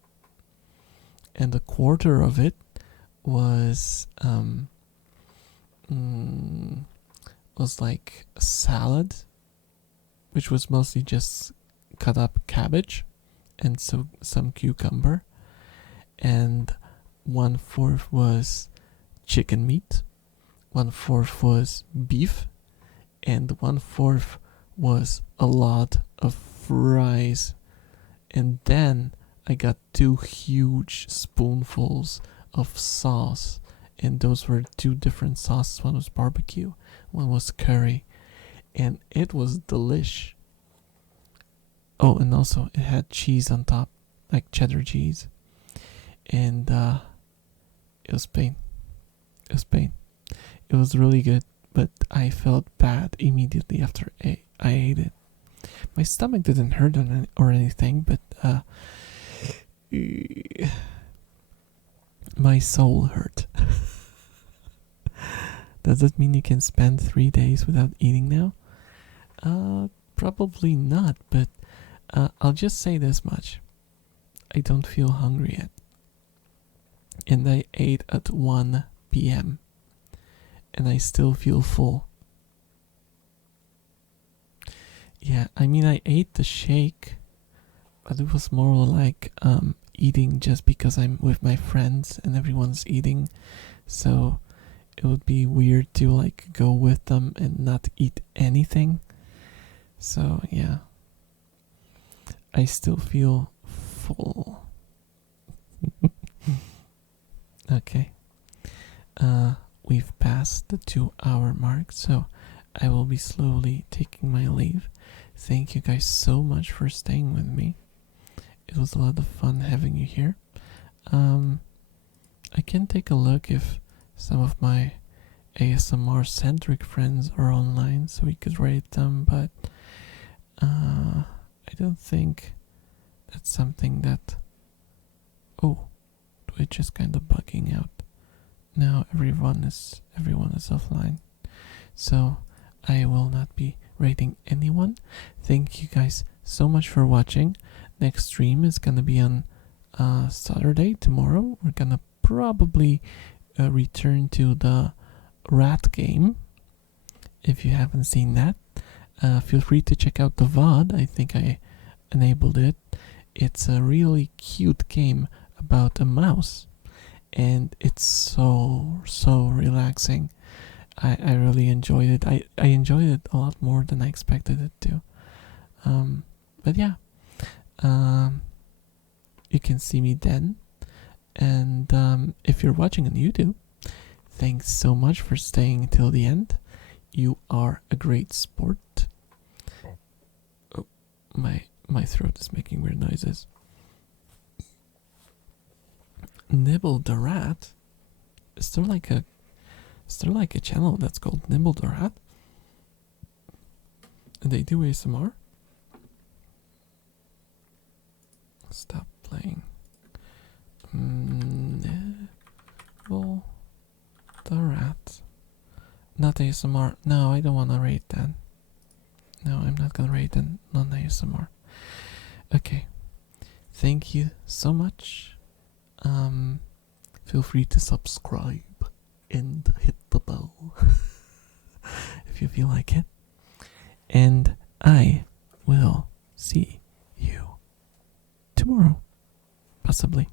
and a quarter of it was like a salad, which was mostly just cut up cabbage and some cucumber, and 1/4 was chicken meat, 1/4 was beef, and 1/4 was a lot of fries. And then I got 2 huge spoonfuls of sauce, and those were 2 different sauces. One was barbecue, one was curry, and it was delish. Oh, and also it had cheese on top, like cheddar cheese, and it was pain. It was pain. It was really good, but I felt bad immediately after I ate it. My stomach didn't hurt or anything, but My soul hurt. Does that mean you can spend 3 days without eating now? Probably not, but I'll just say this much. I don't feel hungry yet. And I ate at 1 p.m. and I still feel full. Yeah, I mean, I ate the shake, but it was more like eating just because I'm with my friends and everyone's eating. So it would be weird to like go with them and not eat anything. So yeah, I still feel full. Okay. We've passed the 2 hour mark, so I will be slowly taking my leave. Thank you guys so much for staying with me. It was a lot of fun having you here. I can take a look if some of my ASMR centric friends are online so we could rate them, but I don't think that's something that. Oh, Twitch is kind of bugging out. Now everyone is offline. So I will not be rating anyone. Thank you guys so much for watching. Next stream is gonna be on Saturday, tomorrow. We're gonna probably return to the rat game. If you haven't seen that, feel free to check out the VOD. I think I enabled it. It's a really cute game about a mouse, and it's so relaxing. I really enjoyed it. I enjoyed it a lot more than I expected it to. But yeah, you can see me then. And if you're watching on YouTube, thanks so much for staying till the end. You are a great sport. Oh, my throat is making weird noises. Nibble the Rat? Is there like a channel that's called Nibble the Rat? And they do ASMR? Stop playing. Nibble the Rat. Not ASMR. No, I don't want to rate that. No, I'm not gonna rate the non-ASMR. Okay. Thank you so much. Feel free to subscribe and hit the bell if you feel like it. And I will see you tomorrow, possibly.